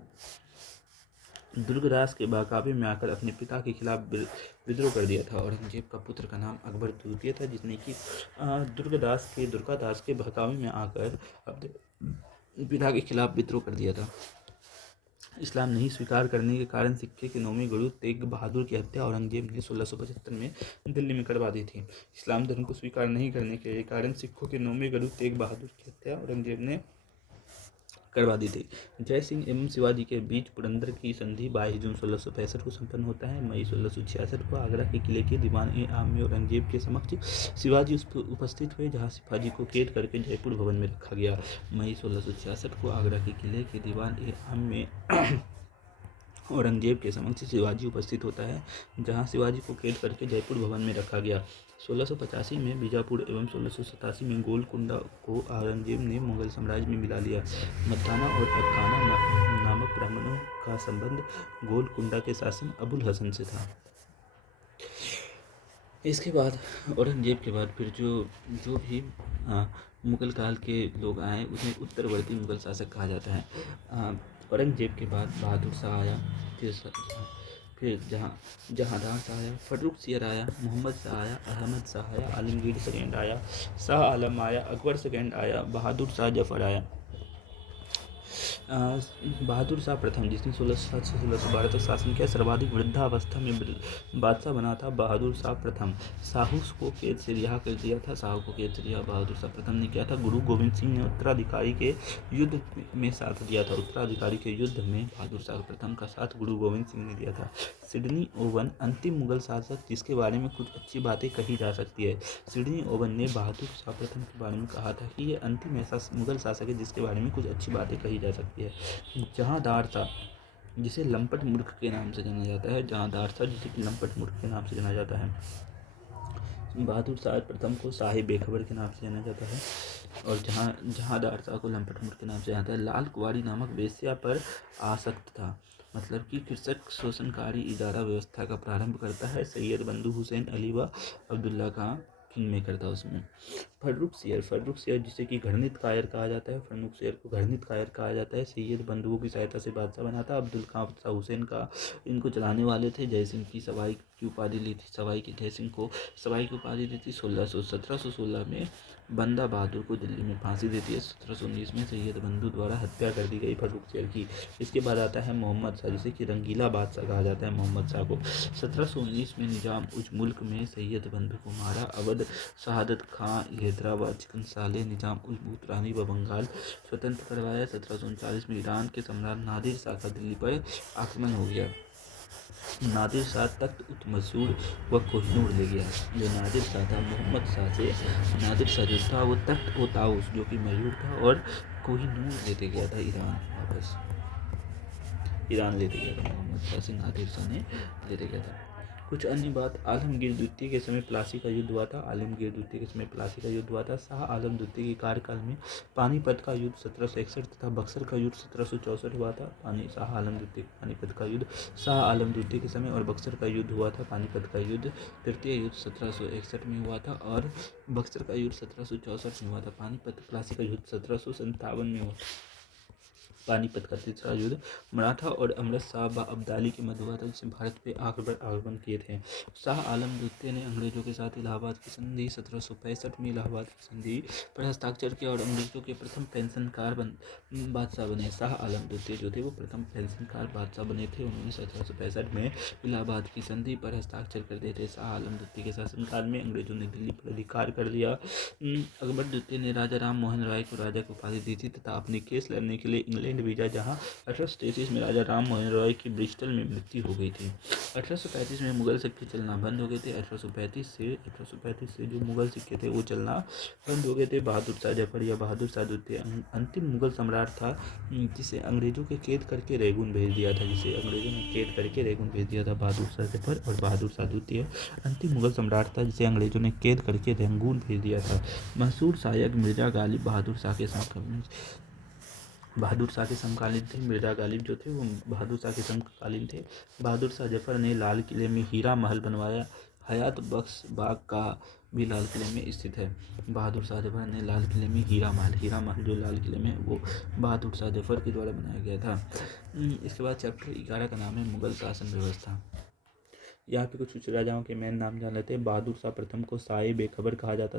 दुर्गदास के बहकावे में आकर अपने पिता के खिलाफ विद्रोह कर दिया था। औरंगजेब का पुत्र का नाम अकबर द्वितीय था, जिसने कि दुर्गादास के बहकावे में आकर अपने पिता के खिलाफ विद्रोह कर दिया था। इस्लाम नहीं स्वीकार करने के कारण सिक्के के 9वें गुरु तेग बहादुर की हत्या औरंगजेब ने 1675 में दिल्ली में करवा दी थी। इस्लाम धर्म को स्वीकार नहीं करने के कारण सिखों के 9वें गुरु तेग बहादुर की हत्या औरंगजेब ने करवा दी थी। जय सिंह एवं शिवाजी के बीच पुरंदर की संधि 22 जून 1665 को संपन्न होता है। मई 1666 को आगरा के किले के दीवान-ए-आम में औरंगजेब के समक्ष शिवाजी उपस्थित हुए, जहां शिवाजी को कैद करके जयपुर भवन में रखा गया। मई 1666 को आगरा के किले के दीवान-ए-आम में औरंगजेब के समक्ष शिवाजी उपस्थित होता है, जहां शिवाजी को कैद करके जयपुर भवन में रखा गया। 1685 में बीजापुर एवं 1687 में गोलकुंडा को औरंगजेब ने मुगल साम्राज्य में मिला लिया। मर्दाना और अफगाना नामक ब्राह्मणों का संबंध गोलकुंडा के शासक अबुल हसन से था। इसके बाद औरंगजेब के बाद फिर जो भी मुगल काल के लोग आए उन्हें उत्तरवर्ती मुगल शासक कहा जाता है। औरंगजेब के बाद बहादुर शाह आया, फिर जहांदार शाह आया, फर्रुख सियर आया, मोहम्मद शाह आया, अहमद शाह आया, आलमगीर सेकेंड आया, शाह आलम आया, अकबर सेकेंड आया, बहादुर शाह जफर आया। बहादुर शाह प्रथम, जिसने 1607 से 1612 तक शासन किया, सर्वाधिक वृद्धावस्था में बादशाह बना था बहादुर शाह प्रथम। साहू को कैद से रिहा कर दिया था। बहादुर शाह प्रथम ने किया था। गुरु गोविंद सिंह ने उत्तराधिकारी के युद्ध में साथ दिया था। उत्तराधिकारी के युद्ध में बहादुर शाह प्रथम का साथ गुरु गोविंद सिंह ने दिया था। सिडनी ओवन अंतिम मुगल शासक जिसके बारे में कुछ अच्छी बातें कही जा सकती है। सिडनी ओवन ने बहादुर शाह प्रथम के बारे में कहा था कि ये अंतिम ऐसा मुगल शासक है जिसके बारे में कुछ अच्छी बातें कही जा सकती है। जहांदार शाह, जिसे लंपट मूर्ख के नाम से जाना जाता है, जहांदार शाह जिसे कि लंपट मूर्ख के नाम से जाना जाता है। बहादुर शाह प्रथम को शाही बेखबर के नाम से जाना जाता है और जहांदार शाह को लंपट मूर्ख के नाम से जाना जाता है। लाल कुंवारी नामक वेश्या पर आसक्त था, मतलब कि कृषक शोषणकारी इदारा व्यवस्था का प्रारंभ करता है। सैयद बंधु हुसैन अली व अब्दुल्ला खां किंग मेकर था उसमें। फर्रुख सियर जिसे कि घृणित कायर कहा जाता है, फर्रुख सियर को घृणित कायर कहा जाता है, सैयद बंधुओं की सहायता से बादशाह बना था। अब्दुल खां शाह हुसैन का इनको चलाने वाले थे। जयसिंह की सवाई की उपाधि ली थी। जयसिंह को सवाई की उपाधि दी थी। 1716 में बंदा बहादुर को दिल्ली में फांसी देती है। 1719 में सैयद बंधु द्वारा हत्या कर दी गई फर्रुख सियर की। इसके बाद आता है मोहम्मद शाह, जिसे कि रंगीला बादशाह कहा जाता है। मोहम्मद शाह को 1719 में निजाम उज मुल्क में सैयद बंधु को मारा। अवध शहादत खां, हैदराबाद, चिकन साले, निजाम उज भूतरानी व बंगाल स्वतंत्र करवाया। 1739 में ईरान के सम्राट नादिर शाह का दिल्ली पर आक्रमण हो गया। नादिर शाह तख्त उत-मसूर व कोहिनूर ले गया। जो नादिर शाह था, मोहम्मद शाह से नादिर शाह जो था वो तख्त ओ ताउस जो कि मयूर था और कोहिनूर लेते गया था ईरान वापस। ईरान लेते गया था मोहम्मद शाह से नादिर शाह ने लेते गया था। कुछ अन्य बात, आलमगीर द्वितीय के समय प्लासी का युद्ध हुआ था। आलमगीर द्वितीय के समय प्लासी का युद्ध हुआ था। शाह आलम द्वितीय के कार्यकाल में पानीपत का युद्ध 1761 तथा बक्सर का युद्ध 1764 हुआ था। शाह आलम द्वितीय पानीपत का युद्ध शाह आलम द्वितीय के समय और बक्सर का युद्ध हुआ था। पानीपत का युद्ध तृतीय युद्ध 1761 में हुआ था और बक्सर का युद्ध 1764 में हुआ था। पानीपत प्लासी का युद्ध 1757 में हुआ। पानीपत का तीसरा युद्ध मराठा और अमृत शाह अब्दाली के मध्य हुआ था, जिसने भारत पे आक्रमण किए थे। शाह आलम द्वितीय ने अंग्रेजों के साथ इलाहाबाद की संधि 1765 में इलाहाबाद की संधि पर हस्ताक्षर किया और अंग्रेजों के प्रथम पेंशनकार बादशाह बने। शाह आलम द्वितीय जो थे वो प्रथम पेंशनकार बादशाह बने थे। उन्होंने 1765 में इलाहाबाद की संधि पर हस्ताक्षर कर दिए थे। शाह आलम द्वितीय के शासनकाल में अंग्रेजों ने दिल्ली पर अधिकार कर लिया। अकबर द्वितीय ने राजा राम मोहन राय को राजा की उपाधि दी थी तथा अपने केस लड़ने के लिए इंग्लैंड भेजा, जहां 1833 में राजा राम मोहन रॉय की ब्रिस्टल में मृत्यु हो गई थी। 1835 में मुगल सिक्के चलना बंद हो गए थे। 1835 से जो मुगल सिक्के थे वो चलना बंद हो गए थे। बहादुर शाह जफर या बहादुर शाह द्वितीय अंतिम मुगल सम्राट था, जिसे अंग्रेजों के कैद करके रैगून भेज दिया था। बहादुर शाह जफर और बहादुर शाह द्वितीय अंतिम मुगल सम्राट था, जिसे अंग्रेजों ने कैद करके रैगून भेज दिया था। मशहूर शायक मिर्जा गालिब बहादुर शाह के समकालीन थे। मिर्जा गालिब जो थे वो बहादुर शाह के समकालीन थे। बहादुर शाह जफर ने लाल किले में हीरा महल बनवाया। हयात बख्श बाग का भी लाल किले में स्थित है। बहादुर शाह जफर ने लाल किले में हीरा महल जो लाल किले में वो बहादुर शाह जफर के द्वारा बनाया गया था। इसके बाद चैप्टर 11 का नाम है मुगल शासन व्यवस्था। यहाँ पे कुछ राजाओं के मेन नाम जान लेते हैं। बहादुर शाह प्रथम को शाह बेखबर कहा जाता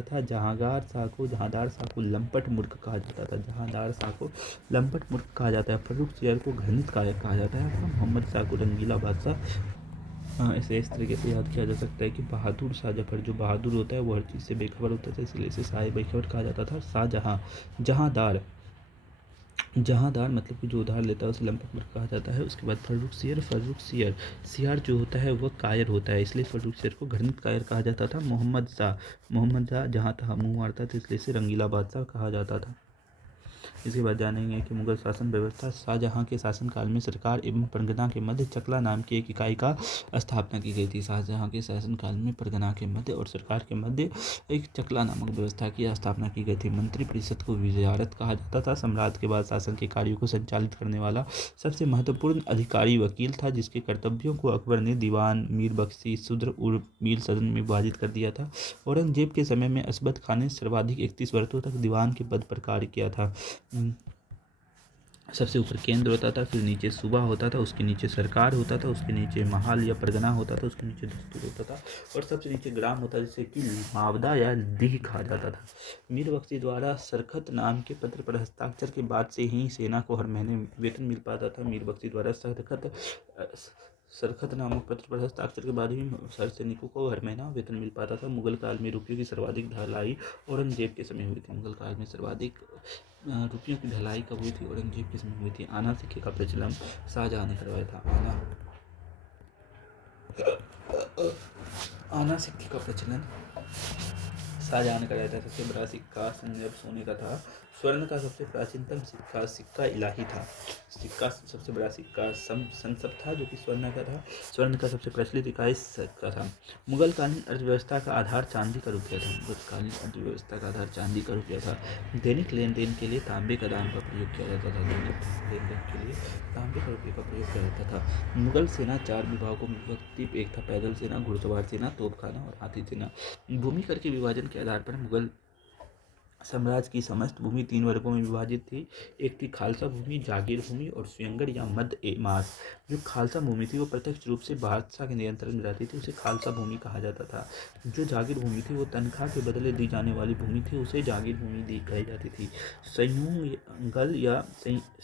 था। जहांदार शाह को लंपट मूर्ख कहा जाता है। फर्रुख सियर को घृणित कायर कहा जाता है। मोहम्मद शाह को रंगीला बादशाह। इसे इस तरीके से याद किया जा सकता है कि बहादुर शाह जफर जो बहादुर होता है वो हर चीज़ से बेखबर होता था, इसलिए इसे शाह बेखबर कहा जाता था। जहांदार मतलब कि जो उधार लेता है उसे लंपट मूर्ख कहा जाता है। उसके बाद फर्रुख सियर जो होता है वह कायर होता है, इसलिए फर्रुख सियर को घृणित कायर कहा जाता था। मोहम्मद शाह जहाँ तहाँ मुँह मारता था, इसलिए इसे रंगीला बादशाह कहा जाता था। इसके बाद जानेंगे कि मुगल शासन व्यवस्था। शाहजहाँ के शासनकाल में सरकार एवं परगना के मध्य चकला नाम की एक इकाई का स्थापना की गई थी। शाहजहाँ के शासनकाल में परगना के मध्य और सरकार के मध्य एक चकला नामक व्यवस्था की स्थापना की गई थी। मंत्रिपरिषद को विजारत कहा जाता था। सम्राट के बाद शासन के कार्यों को संचालित करने वाला सबसे महत्वपूर्ण अधिकारी वकील था, जिसके कर्तव्यों को अकबर ने दीवान, मीर बख्शी, शूद्र उर्फ मीर सदन में विभाजित कर दिया था। औरंगजेब के समय में असबद खान ने सर्वाधिक 31 वर्षों तक दीवान के पद पर कार्य किया था। सबसे ऊपर केंद्र होता था, फिर नीचे सूबा होता था, उसके नीचे सरकार होता था, उसके नीचे महाल या परगना होता था, उसके नीचे दस्तूर होता था और सबसे नीचे ग्राम होता था, जिसे कि मावदा या दीह कहा जाता था। मीर बख्शी द्वारा सरखत नाम के पत्र पर हस्ताक्षर के बाद से ही सेना को हर महीने वेतन मिल पाता था। मीर बख्शी द्वारा सरखत नामक पत्र पर हस्ताक्षर के बाद ही सर सैनिकों को हर महीना वेतन मिल पाता था। मुगल काल में रुपयों की सर्वाधिक ढलाई औरंगजेब के समय हुई थी। मुगल काल में सर्वाधिक रुपयों की ढलाई कब हुई थी? औरंगजेब के समय हुई थी। आना सिक्के का प्रचलन शाहजहाँ ने करवाया था। आना सिक्के का प्रचलन शाहजहाँ ने कराया था। सबसे बड़ा सिक्का संजब सोने का था। स्वर्ण का सबसे प्राचीनतम सिक्का इलाही था। सिक्का सबसे बड़ा सिक्का संसब था, जो कि स्वर्ण का था। स्वर्ण का सबसे प्रचलित इकाई सिक्का था। मुगल कालीन अर्थव्यवस्था का आधार चांदी का रुपया था। मुगल कालीन अर्थव्यवस्था का आधार चांदी का रुपया था। दैनिक लेन देन के लिए तांबे का दाम का प्रयोग किया जाता था। दैनिक लेन देन के लिए तांबे का रुपये का प्रयोग किया जाता था। मुगल सेना 4 विभागों में विभक्त। एक था पैदल सेना, घुड़सवार सेना, तोपखाना और हाथी सेना। भूमि कर के विभाजन के आधार पर मुगल साम्राज्य की समस्त भूमि 3 वर्गों में विभाजित थी। एक थी खालसा भूमि, जागीर भूमि और स्वयंगर या मध्य ए मास। जो खालसा भूमि थी वो प्रत्यक्ष रूप से बादशाह के नियंत्रण में रहती थी, उसे खालसा भूमि कहा जाता था। जो जागीर भूमि थी वो तनख्वाह के बदले दी जाने वाली भूमि थी, उसे जागीर भूमि दी कही जाती थी।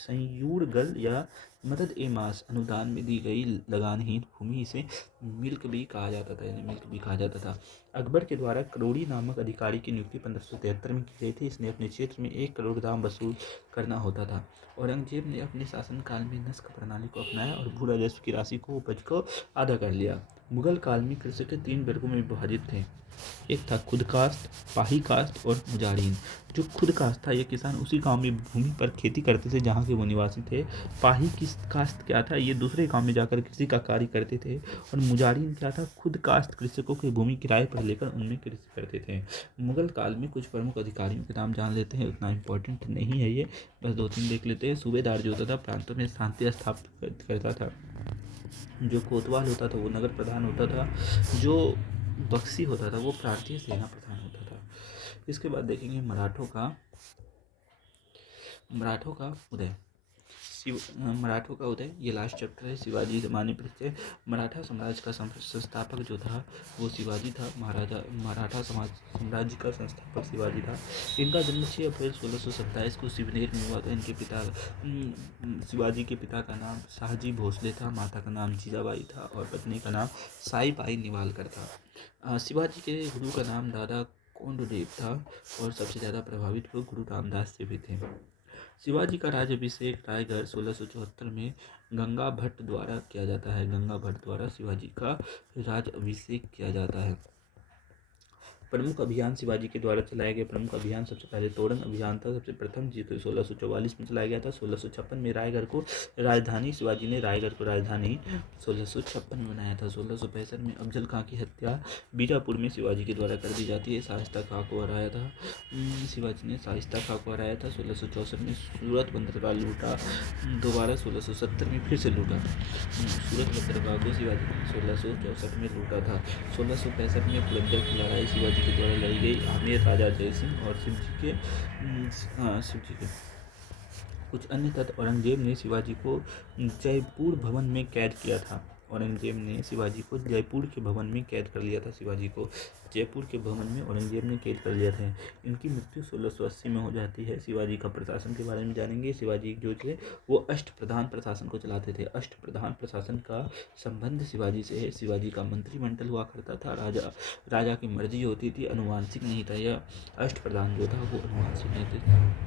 संयूरगल या मदद ए मास अनुदान में दी गई लगानहीन भूमि, इसे मिल्क भी कहा जाता था। अकबर के द्वारा करोड़ी नामक अधिकारी की नियुक्ति 1573 में की गई थी। इसने अपने क्षेत्र में 1 करोड़ दाम वसूल करना होता था। औरंगजेब ने अपने शासनकाल में नस्क प्रणाली को अपनाया और भू राजस्व की राशि को उपज को आधा कर लिया। मुगल काल में कृषक 3 वर्गों में विभाजित थे। एक था खुद कास्ट, पाही कास्ट और मुजाहिरीन। जो खुद कास्ट था, ये किसान उसी गांव में भूमि पर खेती करते थे जहां के वो निवासी थे। पाही की कास्ट क्या था? ये दूसरे गांव में जाकर कृषि का कार्य करते थे। और मुजाहिरीन क्या था? खुद कास्ट कृषकों की भूमि किराए पर लेकर उनमें कृषि करते थे। मुगल काल में कुछ प्रमुख अधिकारियों के नाम जान लेते हैं, उतना इम्पोर्टेंट नहीं है ये, बस 2-3 देख लेते हैं। सूबेदार जो होता था प्रांतों में शांति स्थापित करता था। जो कोतवाल होता था वो नगर प्रधान होता था। जो बख्शी होता था वो प्रांतीय सेना प्रधान होता था। इसके बाद देखेंगे मराठों का उदय। मराठों का उदय, ये लास्ट चैप्टर है। शिवाजी ज़माने परिचय। मराठा साम्राज्य का संस्थापक जो था वो शिवाजी था। मराठा साम्राज्य का संस्थापक शिवाजी था। इनका जन्म 6 अप्रैल 1627 को शिवनेर में हुआ था। इनके पिता शिवाजी के पिता का नाम शाहजी भोसले था, माता का नाम जीजाबाई था और पत्नी का नाम साईबाई निवालकर था। शिवाजी के गुरु का नाम दादा कोंडदेव था और सबसे ज़्यादा प्रभावित लोग गुरु रामदास से भी थे। शिवाजी का राज्याभिषेक रायगढ़ 1674 में गंगा भट्ट द्वारा किया जाता है। गंगा भट्ट द्वारा शिवाजी का राज्याभिषेक किया जाता है। प्रमुख अभियान शिवाजी के द्वारा चलाया गया प्रमुख अभियान सबसे पहले तोरण अभियान था। सबसे प्रथम जी 1644 में चलाया गया था। 1656 में रायगढ़ को राजधानी, शिवाजी ने रायगढ़ को राजधानी 1656 में बनाया था। 1665 में अफजल खां की हत्या बीजापुर में शिवाजी के द्वारा कर दी जाती है। शाइस्ता खां को हराया था शिवाजी ने शाइस्ता खां को हराया था। 1664 में सूरत बंदरगाह लूटा, दोबारा 1670 में फिर से लूटा। सूरत बंदरगाह को शिवाजी ने 1664 में लूटा था। 1665 में पुरंदर की लड़ाई शिवाजी के द्वारा लड़ी गई। आमेर राजा जय सिंह और शिव जी के कुछ अन्य तथ्य। औरंगजेब ने शिवाजी को जयपुर भवन में कैद किया था। औरंगजेब ने शिवाजी को जयपुर के भवन में कैद कर लिया था। शिवाजी को जयपुर के भवन में औरंगजेब ने कैद कर लिया था। इनकी मृत्यु 1680 में हो जाती है। शिवाजी का प्रशासन के बारे में जानेंगे। शिवाजी जो थे वो अष्टप्रधान प्रशासन को चलाते थे। अष्टप्रधान प्रशासन का संबंध शिवाजी से है। शिवाजी का मंत्रिमंडल हुआ करता था। राजा की मर्जी होती थी, अनुवांशिक नहीं था। यह अष्टप्रधान जो था वो अनुवांशिक नहीं थे।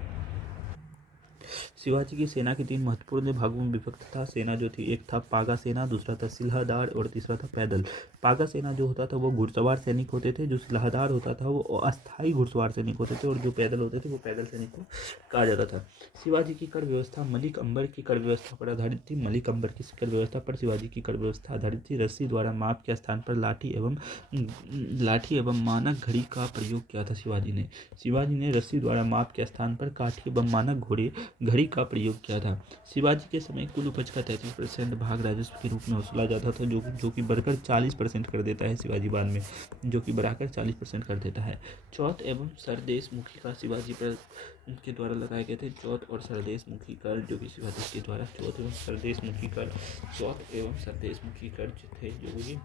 शिवाजी की सेना के 3 महत्वपूर्ण भागों में विभक्त था। सेना जो थी, एक था पागा सेना, दूसरा था सिलहदार और तीसरा था पैदल। पागा सेना जो होता था वो घुड़सवार सैनिक होते थे, जो सिलहदार होता था वो अस्थायी घुड़सवार सैनिक होते थे, और जो पैदल होते थे वो पैदल सैनिक को कहा जाता था। शिवाजी की कर व्यवस्था मलिक अंबर की कर व्यवस्था पर आधारित थी। मलिक अंबर की कर व्यवस्था पर शिवाजी की कर व्यवस्था आधारित थी। रस्सी द्वारा माप के स्थान पर लाठी एवं मानक घड़ी का प्रयोग किया था। शिवाजी ने रस्सी द्वारा माप के स्थान पर काठी एवं मानक घड़ी का प्रयोग किया था। शिवाजी के समय कुल उपज का 33% भाग राजस्व के रूप में वसूला जाता था, जो कि बढ़कर 40% कर देता है शिवाजी बाद में, जो कि बढ़ाकर 40% कर देता है। चौथ एवं सरदेश मुखी कर शिवाजी पर के द्वारा लगाए गए थे। चौथ और सरदेश मुखी कर जो कि शिवाजी के द्वारा चौथ एवं सरदेश मुखी कर जो थे जो कि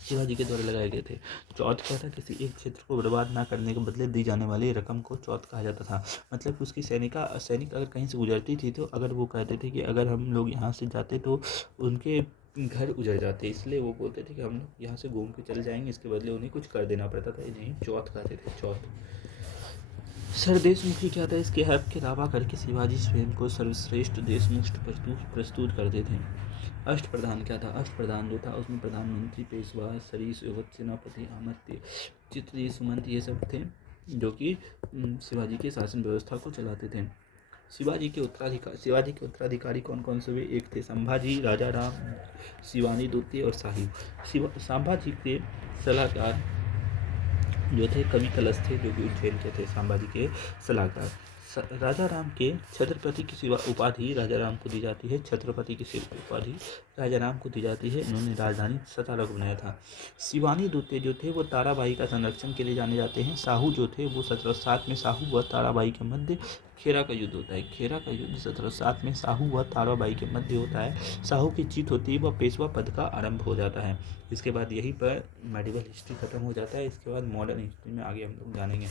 शिवाजी के द्वारा लगाए गए थे। चौथ क्या था, किसी एक क्षेत्र को बर्बाद ना करने के बदले दी जाने वाली रकम को चौथ कहा जाता था। मतलब कि उसकी सैनिक अगर कहीं से गुजरती थी तो अगर वो कहते थे कि अगर हम लोग यहाँ से जाते तो उनके घर उजड़ जाते, इसलिए वो बोलते थे कि हम लोग यहाँ से घूम के चले जाएंगे, इसके बदले उन्हें कुछ कर देना पड़ता था। इन्हें चौथ कहते थे। चौथ सरदेशमुखी क्या था, इसके हक के दावा करके शिवाजी स्वयं को सर्वश्रेष्ठ देशमुख प्रस्तुत करते थे। अष्टप्रधान क्या था, अष्टप्रधान जो था उसमें प्रधानमंत्री, पेशवा, सरीस, सेनापति, अमात्य, चित्री, सुमंत ये सब थे जो कि शिवाजी के शासन व्यवस्था को चलाते थे। शिवाजी के उत्तराधिकारी कौन कौन से हुए? एक थे संभाजी, राजा राम, शिवानी द्वितीय और साहिब। संभाजी के सलाहकार जो थे कवि कलश थे, जो कि उज्जैन के थे। संभाजी के सलाहकार राजा राम के छत्रपति की सेवा उपाधि राजा राम को दी जाती है। छत्रपति की सेवा उपाधि राजा राम को दी जाती है। इन्होंने राजधानी सतारा को बनाया था। शिवानी द्वितीय जो थे वो ताराबाई का संरक्षण के लिए जाने जाते हैं। साहू जो थे वो 1707 में साहू व ताराबाई के मध्य खेरा का युद्ध होता है। खेरा का युद्ध 1707 में साहू व ताराबाई के मध्य होता है। साहू की जीत होती है व पेशवा पद का आरंभ हो जाता है। इसके बाद यहीं पर मेडिवल हिस्ट्री खत्म हो जाता है। इसके बाद मॉडर्न हिस्ट्री में आगे हम लोग जानेंगे।